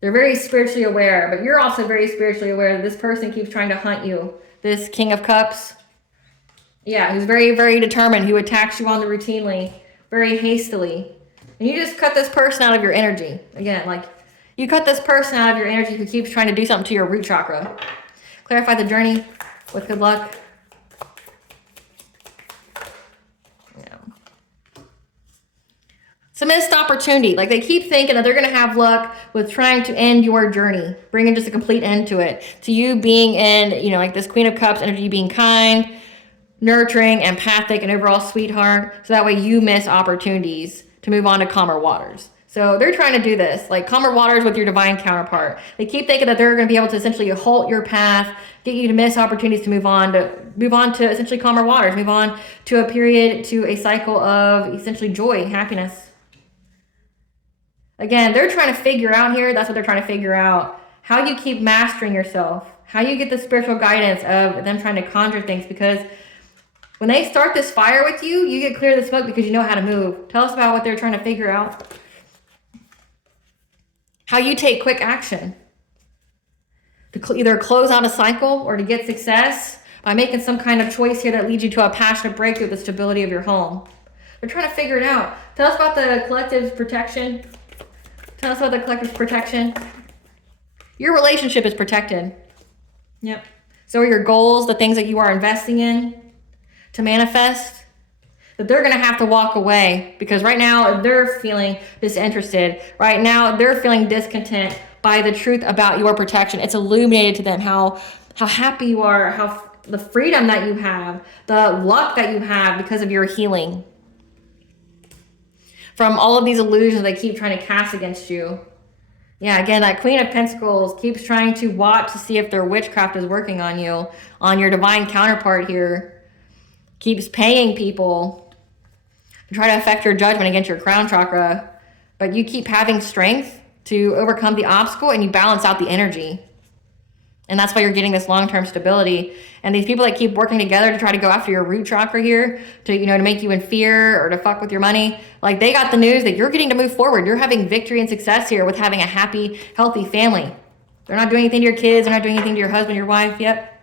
They're very spiritually aware, but you're also very spiritually aware that this person keeps trying to hunt you. This King of Cups. Yeah, who's very, very determined, who attacks you on the routinely, very hastily. And you just cut this person out of your energy. Again, like you cut this person out of your energy who keeps trying to do something to your root chakra. Clarify the journey with good luck. It's a missed opportunity. Like they keep thinking that they're going to have luck with trying to end your journey, bringing just a complete end to it. To you being in, you know, like this Queen of Cups energy, being kind, nurturing, empathic, and overall sweetheart. So that way you miss opportunities to move on to calmer waters. So they're trying to do this, like calmer waters with your divine counterpart. They keep thinking that they're going to be able to essentially halt your path, get you to miss opportunities to move on to essentially calmer waters, move on to a period, to a cycle of essentially joy, happiness. Again, they're trying to figure out here, that's what they're trying to figure out, how you keep mastering yourself, how you get the spiritual guidance of them trying to conjure things, because when they start this fire with you, you get clear of the smoke because you know how to move. Tell us about what they're trying to figure out. How you take quick action to either close out a cycle or to get success by making some kind of choice here that leads you to a passionate breakthrough with the stability of your home. They're trying to figure it out. Tell us about the collective's protection. Tell us about the collective's protection. Your relationship is protected. Yep. So are your goals, the things that you are investing in to manifest, that they're going to have to walk away because right now they're feeling disinterested. Right now they're feeling discontent by the truth about your protection. It's illuminated to them how happy you are, how the freedom that you have, the luck that you have because of your healing from all of these illusions they keep trying to cast against you. Yeah, again, that Queen of Pentacles keeps trying to watch to see if their witchcraft is working on you, on your divine counterpart here. Keeps paying people to try to affect your judgment against your crown chakra, but you keep having strength to overcome the obstacle and you balance out the energy. And that's why you're getting this long-term stability. And these people that keep working together to try to go after your root chakra here, to, you know, to make you in fear or to fuck with your money, like they got the news that you're getting to move forward. You're having victory and success here with having a happy, healthy family. They're not doing anything to your kids. They're not doing anything to your husband, your wife. Yep.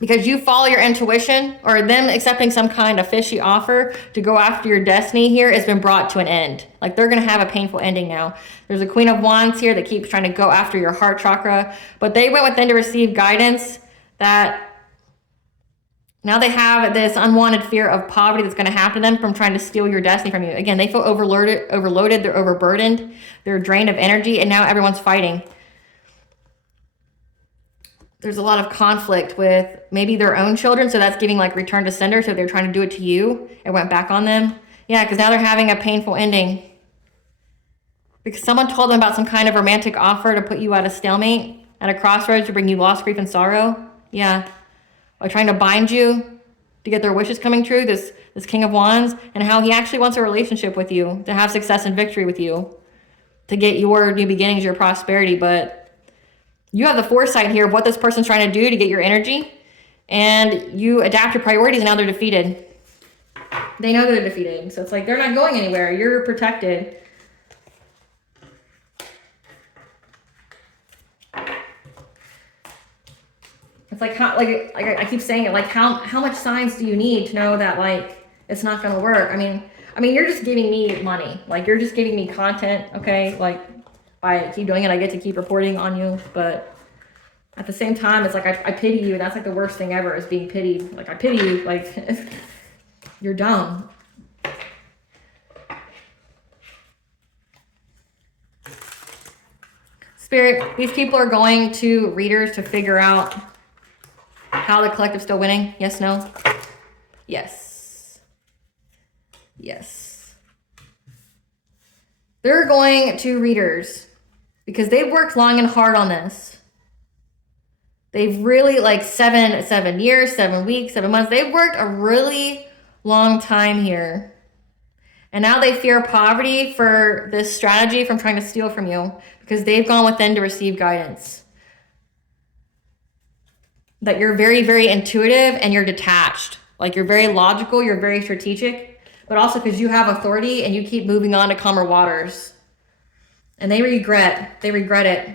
Because you follow your intuition, or them accepting some kind of fishy offer to go after your destiny here has been brought to an end. Like they're going to have a painful ending now. There's a Queen of Wands here that keeps trying to go after your heart chakra, but they went within to receive guidance that now they have this unwanted fear of poverty that's going to happen to them from trying to steal your destiny from you. Again, they feel overloaded, they're overburdened, they're drained of energy, and now everyone's fighting. There's a lot of conflict with maybe their own children, so that's giving like return to sender, so they're trying to do it to you. It went back on them. Yeah, because now they're having a painful ending. Because someone told them about some kind of romantic offer to put you at a stalemate, at a crossroads to bring you loss, grief, and sorrow. Yeah, by trying to bind you to get their wishes coming true, this King of Wands, and how he actually wants a relationship with you, to have success and victory with you, to get your new beginnings, your prosperity, but you have the foresight here of what this person's trying to do to get your energy, and you adapt your priorities, and now they're defeated. They know they're defeated, so it's like they're not going anywhere. You're protected. It's like how, like I keep saying it, like how much signs do you need to know that like it's not going to work? I mean, you're just giving me money, like you're just giving me content, okay? Like, I keep doing it, I get to keep reporting on you, but At the same time, it's like, I pity you. And that's like the worst thing ever is being pitied. Like, I pity you. Like, you're dumb. Spirit, these people are going to readers to figure out how the collective's still winning. Yes, no? Yes. Yes. They're going to readers because they've worked long and hard on this. They've really, like 7 years, 7 weeks, 7 months. They've worked a really long time here. And now they fear poverty for this strategy from trying to steal from you because they've gone within to receive guidance. That you're very, very intuitive and you're detached. Like you're very logical, you're very strategic, but also because you have authority and you keep moving on to calmer waters. And they regret it.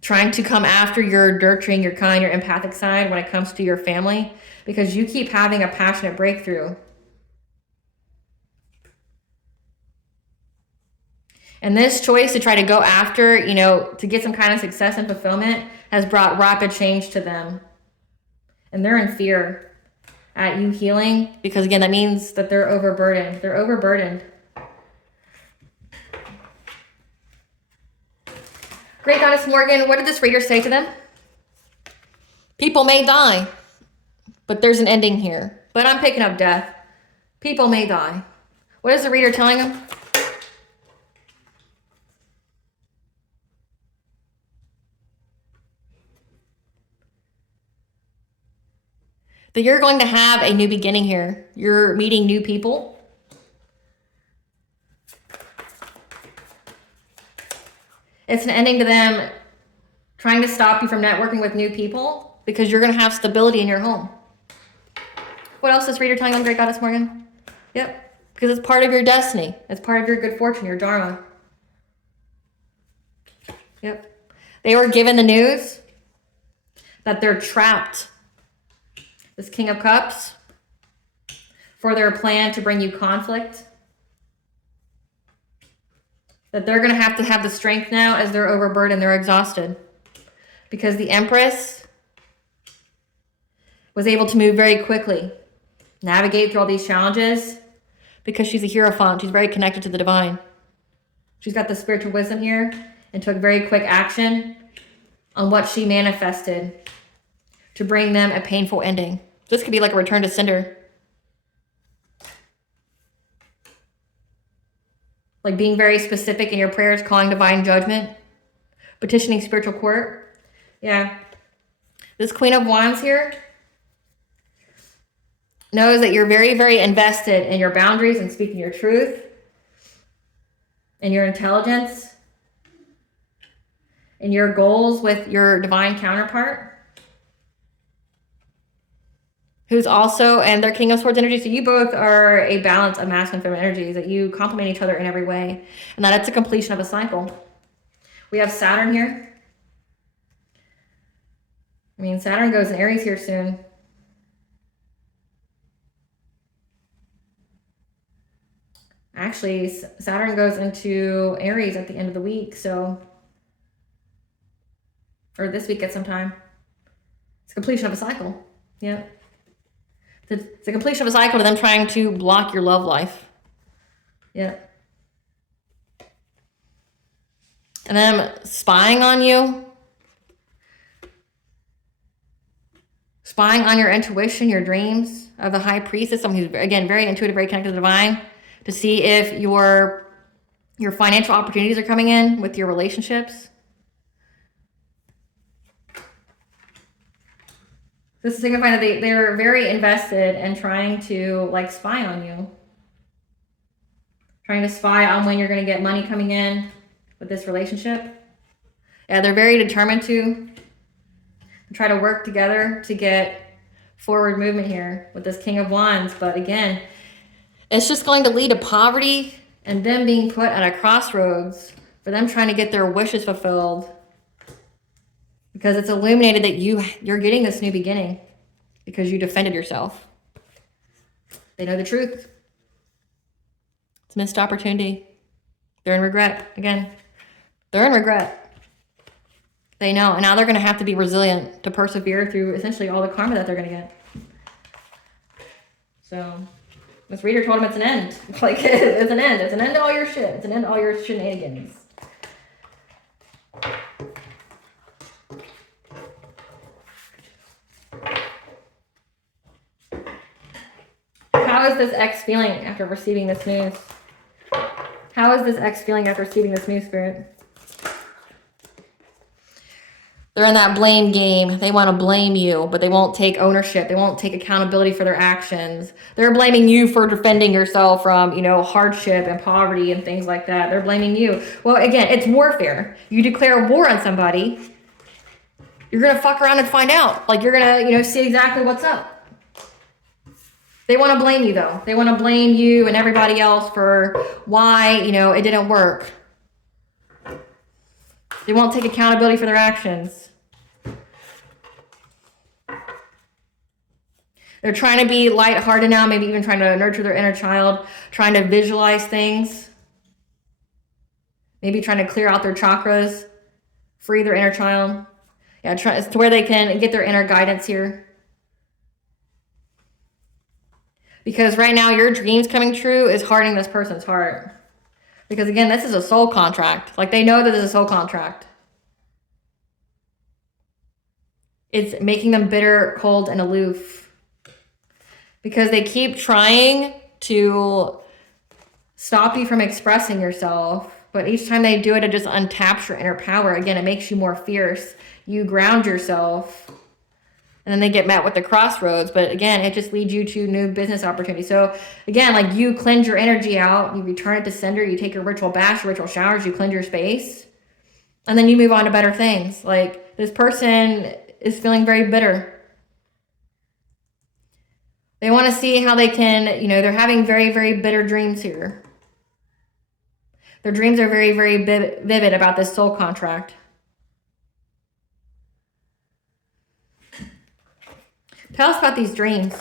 Trying to come after your nurturing, your kind, your empathic side when it comes to your family because you keep having a passionate breakthrough. And this choice to try to go after, you know, to get some kind of success and fulfillment has brought rapid change to them. And they're in fear at you healing because, again, that means that they're overburdened. They're overburdened. Great Goddess Morgan, what did this reader say to them? People may die, but there's an ending here. But I'm picking up death. People may die. What is the reader telling them? That you're going to have a new beginning here. You're meeting new people. It's an ending to them trying to stop you from networking with new people because you're going to have stability in your home. What else is reader telling them, Great Goddess Morgan? Yep, because it's part of your destiny. It's part of your good fortune, your dharma. Yep. They were given the news that they're trapped. This King of Cups for their plan to bring you conflict. That they're going to have the strength now as they're overburdened, they're exhausted. Because the Empress was able to move very quickly, navigate through all these challenges, because she's a Hierophant. She's very connected to the divine. She's got the spiritual wisdom here and took very quick action on what she manifested to bring them a painful ending. This could be like a return to sender. Like being very specific in your prayers, calling divine judgment, petitioning spiritual court. Yeah. This Queen of Wands here knows that you're very, very invested in your boundaries and speaking your truth and your intelligence and your goals with your divine counterpart, who's also, and their King of Swords energy. So you both are a balance of masculine and feminine energies, that you complement each other in every way, and that it's a completion of a cycle. We have Saturn here. I mean, Saturn goes in Aries here soon. Actually, Saturn goes into Aries at the end of the week, so, or this week at some time. It's a completion of a cycle. Yeah. It's the completion of a cycle to them trying to block your love life. Yeah. And them spying on you. Spying on your intuition, your dreams of the High Priestess, someone who's, again, very intuitive, very connected to the divine, to see if your financial opportunities are coming in with your relationships. This is signifying that they're very invested in trying to like spy on you. Trying to spy on when you're going to get money coming in with this relationship. Yeah, they're very determined to try to work together to get forward movement here with this King of Wands. But again, it's just going to lead to poverty and them being put at a crossroads for them trying to get their wishes fulfilled. Because it's illuminated that you're getting this new beginning because you defended yourself. They know the truth. It's a missed opportunity. They're in regret. Again, They're in regret. They know. And now they're going to have to be resilient to persevere through essentially all the karma that they're going to get. So this reader told him it's an end. Like, it's an end. It's an end to all your shit. It's an end to all your shenanigans. How is this ex feeling after receiving this news? How is this ex feeling after receiving this news, Spirit? They're in that blame game. They want to blame you, but they won't take ownership. They won't take accountability for their actions. They're blaming you for defending yourself from, you know, hardship and poverty and things like that. They're blaming you. Well, again, it's warfare. You declare war on somebody, you're going to fuck around and find out. Like, you're going to, you know, see exactly what's up. They want to blame you, though. They want to blame you and everybody else for why, you know, it didn't work. They won't take accountability for their actions. They're trying to be lighthearted now, maybe even trying to nurture their inner child, trying to visualize things. Maybe trying to clear out their chakras, free their inner child. Yeah, it's to where they can get their inner guidance here. Because right now, your dreams coming true is hardening this person's heart. Because again, this is a soul contract. Like, they know that this is a soul contract. It's making them bitter, cold, and aloof. Because they keep trying to stop you from expressing yourself. But each time they do it, it just untaps your inner power. Again, it makes you more fierce. You ground yourself. And then they get met with the crossroads. But again, it just leads you to new business opportunities. So again, like, you cleanse your energy out. You return it to sender. You take your ritual baths, your ritual showers. You cleanse your space. And then you move on to better things. Like, this person is feeling very bitter. They want to see how they can, you know, they're having very, very bitter dreams here. Their dreams are very, very vivid about this soul contract. Tell us about these dreams.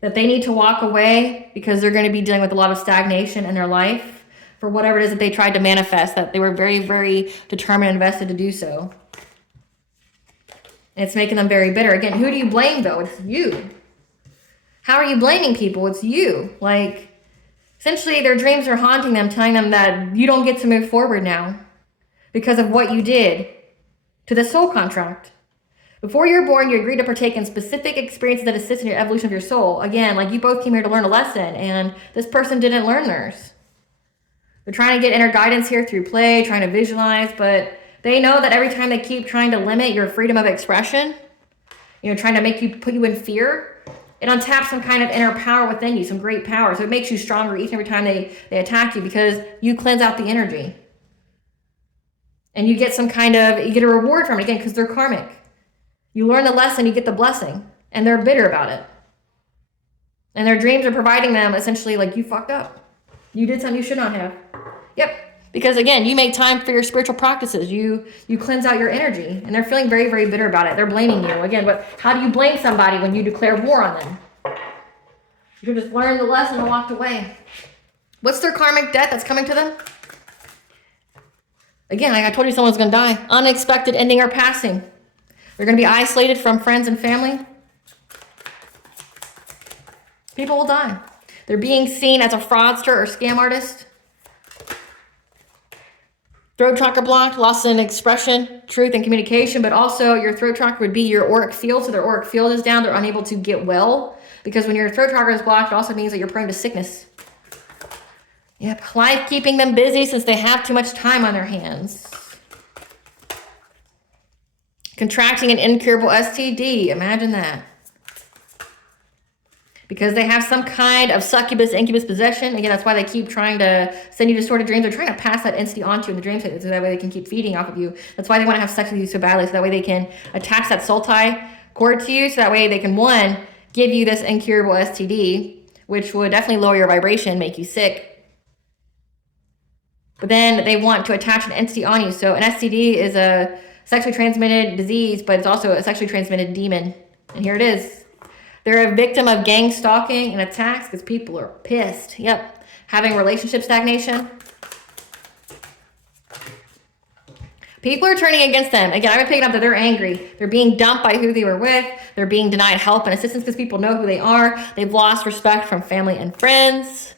That they need to walk away because they're going to be dealing with a lot of stagnation in their life for whatever it is that they tried to manifest, that they were very, very determined and invested to do so. And it's making them very bitter. Again, who do you blame, though? It's you. How are you blaming people? It's you. Like, essentially, their dreams are haunting them, telling them that you don't get to move forward now because of what you did to the soul contract. Before you were born, you agreed to partake in specific experiences that assist in your evolution of your soul. Again, like, you both came here to learn a lesson, and this person didn't learn theirs. They're trying to get inner guidance here through play, trying to visualize, but they know that every time they keep trying to limit your freedom of expression, you know, trying to make you, put you in fear, it untaps some kind of inner power within you, some great power. So it makes you stronger each and every time they attack you, because you cleanse out the energy. And you get some kind of, you get a reward from it, again, because they're karmic. You learn the lesson, you get the blessing, and they're bitter about it. And their dreams are providing them essentially like, you fucked up. You did something you should not have. Yep. Because again, you make time for your spiritual practices. You cleanse out your energy, and they're feeling very, very bitter about it. They're blaming you. Again, but how do you blame somebody when you declare war on them? You just learned the lesson and walked away. What's their karmic debt that's coming to them? Again, like I told you, someone's going to die. Unexpected ending or passing. They're going to be isolated from friends and family. People will die. They're being seen as a fraudster or scam artist. Throat chakra blocked, loss in expression, truth, and communication, but also your throat chakra would be your auric field. So their auric field is down. They're unable to get well, because when your throat chakra is blocked, it also means that you're prone to sickness. Yep, life keeping them busy since they have too much time on their hands. Contracting an incurable STD, imagine that. Because they have some kind of succubus, incubus possession. Again, that's why they keep trying to send you distorted dreams. They're trying to pass that entity onto you in the dream state, so that way they can keep feeding off of you. That's why they want to have sex with you so badly, so that way they can attach that soul tie cord to you, so that way they can, one, give you this incurable STD, which would definitely lower your vibration, make you sick. But then they want to attach an entity on you. So an STD is a sexually transmitted disease, but it's also a sexually transmitted demon. And here it is. They're a victim of gang stalking and attacks because people are pissed. Yep. Having relationship stagnation. People are turning against them. Again, I've been picking up that they're angry. They're being dumped by who they were with. They're being denied help and assistance because people know who they are. They've lost respect from family and friends.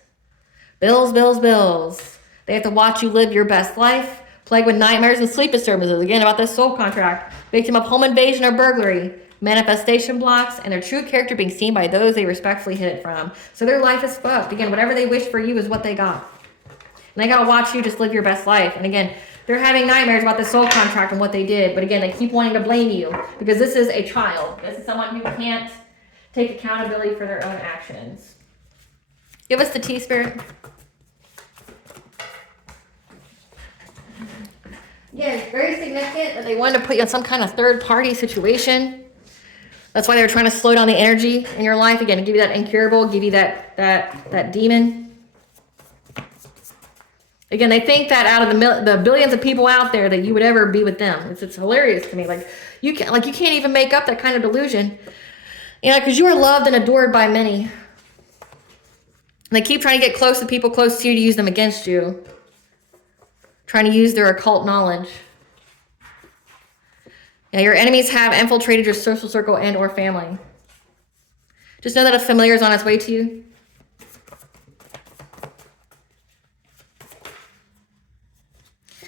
Bills, bills, bills. They have to watch you live your best life. Plagued with nightmares and sleep disturbances. Again, about this soul contract. Victim of home invasion or burglary. Manifestation blocks. And their true character being seen by those they respectfully hid it from. So their life is fucked. Again, whatever they wish for you is what they got. And they got to watch you just live your best life. And again, they're having nightmares about the soul contract and what they did. But again, they keep wanting to blame you because this is a child. This is someone who can't take accountability for their own actions. Give us the tea, Spirit. Yeah, it's very significant that they wanted to put you in some kind of third-party situation. That's why they were trying to slow down the energy in your life. Again, to give you that incurable, give you that demon. Again, they think that out of the billions of people out there that you would ever be with them. It's hilarious to me. You can't even make up that kind of delusion. You know, because you are loved and adored by many. And they keep trying to get close to people close to you to use them against you. Trying to use their occult knowledge. Yeah, your enemies have infiltrated your social circle and or family. Just know that a familiar is on its way to you.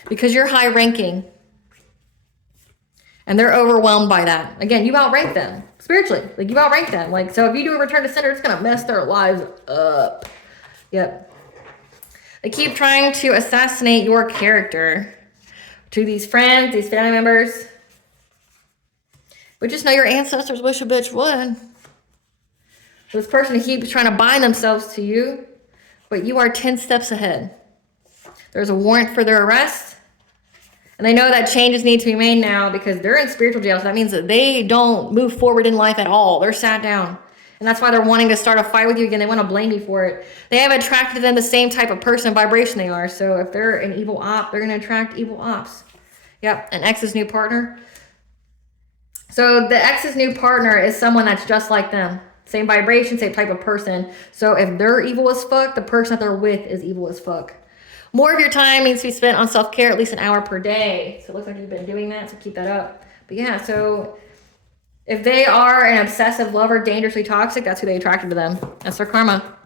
Because you're high ranking. And they're overwhelmed by that. Again, you outrank them. Spiritually. Like, you outrank them. Like, so if you do a return to sender, it's going to mess their lives up. Yep. They keep trying to assassinate your character. To these friends, these family members. But just know your ancestors wish a bitch would. This person keeps trying to bind themselves to you. But you are 10 steps ahead. There's a warrant for their arrest. And they know that changes need to be made now because they're in spiritual jail. So that means that they don't move forward in life at all. They're sat down. And that's why they're wanting to start a fight with you again. They want to blame you for it. They have attracted to them the same type of person vibration they are. So if they're an evil op, they're going to attract evil ops. Yep, an ex's new partner. So the ex's new partner is someone that's just like them. Same vibration, same type of person. So if they're evil as fuck, the person that they're with is evil as fuck. More of your time needs to be spent on self-care, at least an hour per day. So it looks like you've been doing that, so keep that up. But yeah, so if they are an obsessive lover, dangerously toxic, that's who they attracted to them. That's their karma.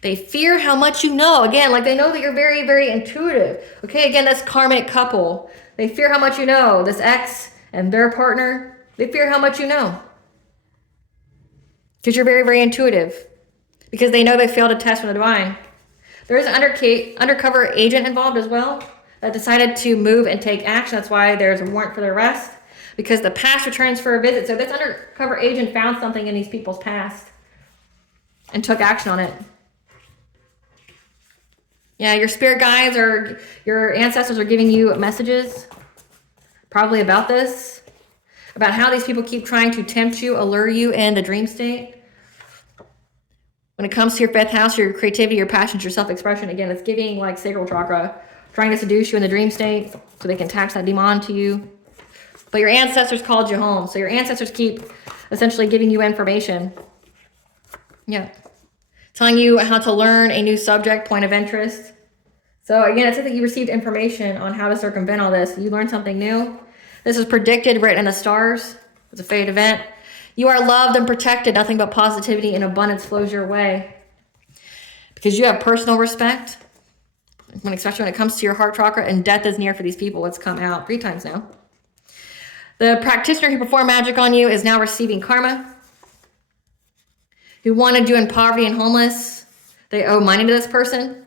They fear how much you know. Again, like they know that you're very, very intuitive. Okay, again, that's karmic couple. They fear how much you know. This ex and their partner, they fear how much you know. Because you're very, very intuitive. Because they know they failed a test from the divine. There's an undercover agent involved as well that decided to move and take action. That's why there's a warrant for their arrest. Because the past returns for a visit. So this undercover agent found something in these people's past and took action on it. Yeah, your spirit guides or your ancestors are giving you messages probably about this. About how these people keep trying to tempt you, allure you in the dream state. When it comes to your 5th house, your creativity, your passions, your self-expression, again, it's giving like sacral chakra, trying to seduce you in the dream state so they can tax that demon to you. But your ancestors called you home. So your ancestors keep essentially giving you information. Yeah. Telling you how to learn a new subject, point of interest. So again, it's like you received information on how to circumvent all this. You learned something new. This is predicted, written in the stars. It's a fate event. You are loved and protected. Nothing but positivity and abundance flows your way. Because you have personal respect. Especially when it comes to your heart chakra. And death is near for these people. It's come out 3 times now. The practitioner who performed magic on you is now receiving karma. Who wanted you in poverty and homeless. They owe money to this person.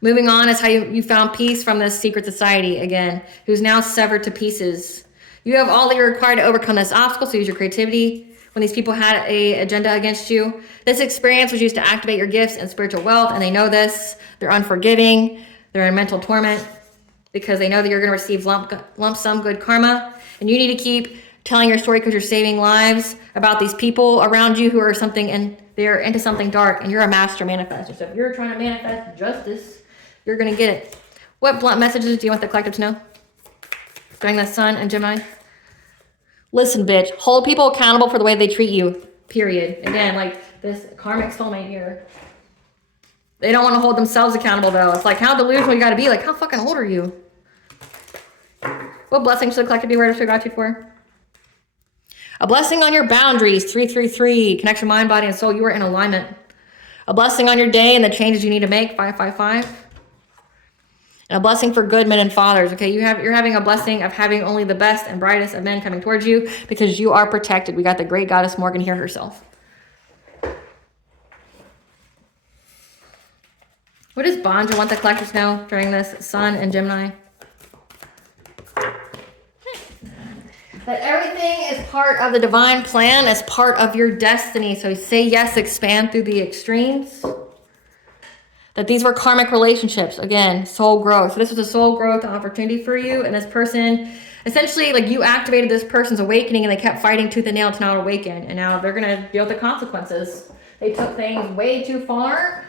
Moving on is how you found peace from this secret society again, who's now severed to pieces. You have all that you're required to overcome this obstacle, so use your creativity. When these people had an agenda against you, this experience was used to activate your gifts and spiritual wealth, and they know this. They're unforgiving. They're in mental torment because they know that you're going to receive lump sum good karma, and you need to keep telling your story because you're saving lives about these people around you who are something, and they're into something dark, and you're a master manifester. So if you're trying to manifest justice, you're going to get it. What blunt messages do you want the collective to know? during the Sun and Gemini. Listen, bitch. Hold people accountable for the way they treat you. Period. Again, like this karmic soulmate here. They don't want to hold themselves accountable, though. It's like, how delusional you got to be. Like, how fucking old are you? What blessing should the collective be aware of gratitude for? A blessing on your boundaries. 333. Connection mind, body, and soul. You are in alignment. A blessing on your day and the changes you need to make. 555. And a blessing for good men and fathers. Okay, you're having a blessing of having only the best and brightest of men coming towards you because you are protected. We got the great goddess Morgan here herself. What does Bonja want the collectors to know during this Sun and Gemini? That everything is part of the divine plan, as part of your destiny. So say yes, expand through the extremes. That these were karmic relationships. Again, soul growth. So this was a soul growth opportunity for you. And this person, essentially, like you activated this person's awakening and they kept fighting tooth and nail to not awaken. And now they're going to deal with the consequences. They took things way too far.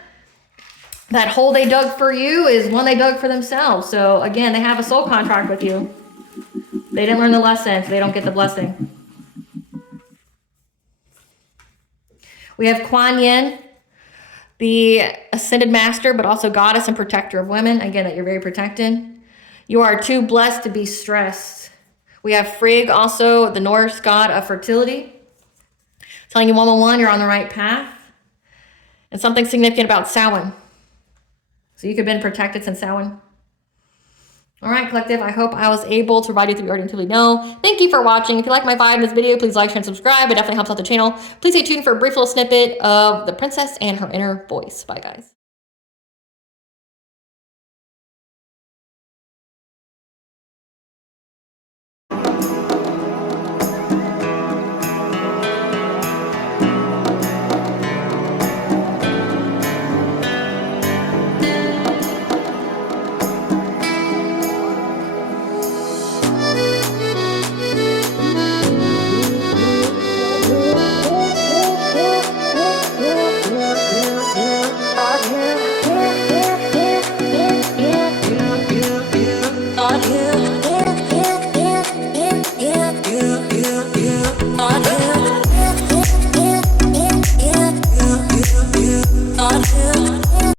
That hole they dug for you is one they dug for themselves. So again, they have a soul contract with you. They didn't learn the lesson, so they don't get the blessing. We have Kuan Yin, the ascended master, but also goddess and protector of women. Again, that you're very protected. You are too blessed to be stressed. We have Frigg, also the Norse god of fertility. Telling you 111, you're on the right path. And something significant about Samhain. So you could have been protected since Samhain. All right, collective, I hope I was able to provide you through what you already intuitively know. Thank you for watching. If you like my vibe in this video, please like, share, and subscribe. It definitely helps out the channel. Please stay tuned for a brief little snippet of the princess and her inner voice. Bye, guys.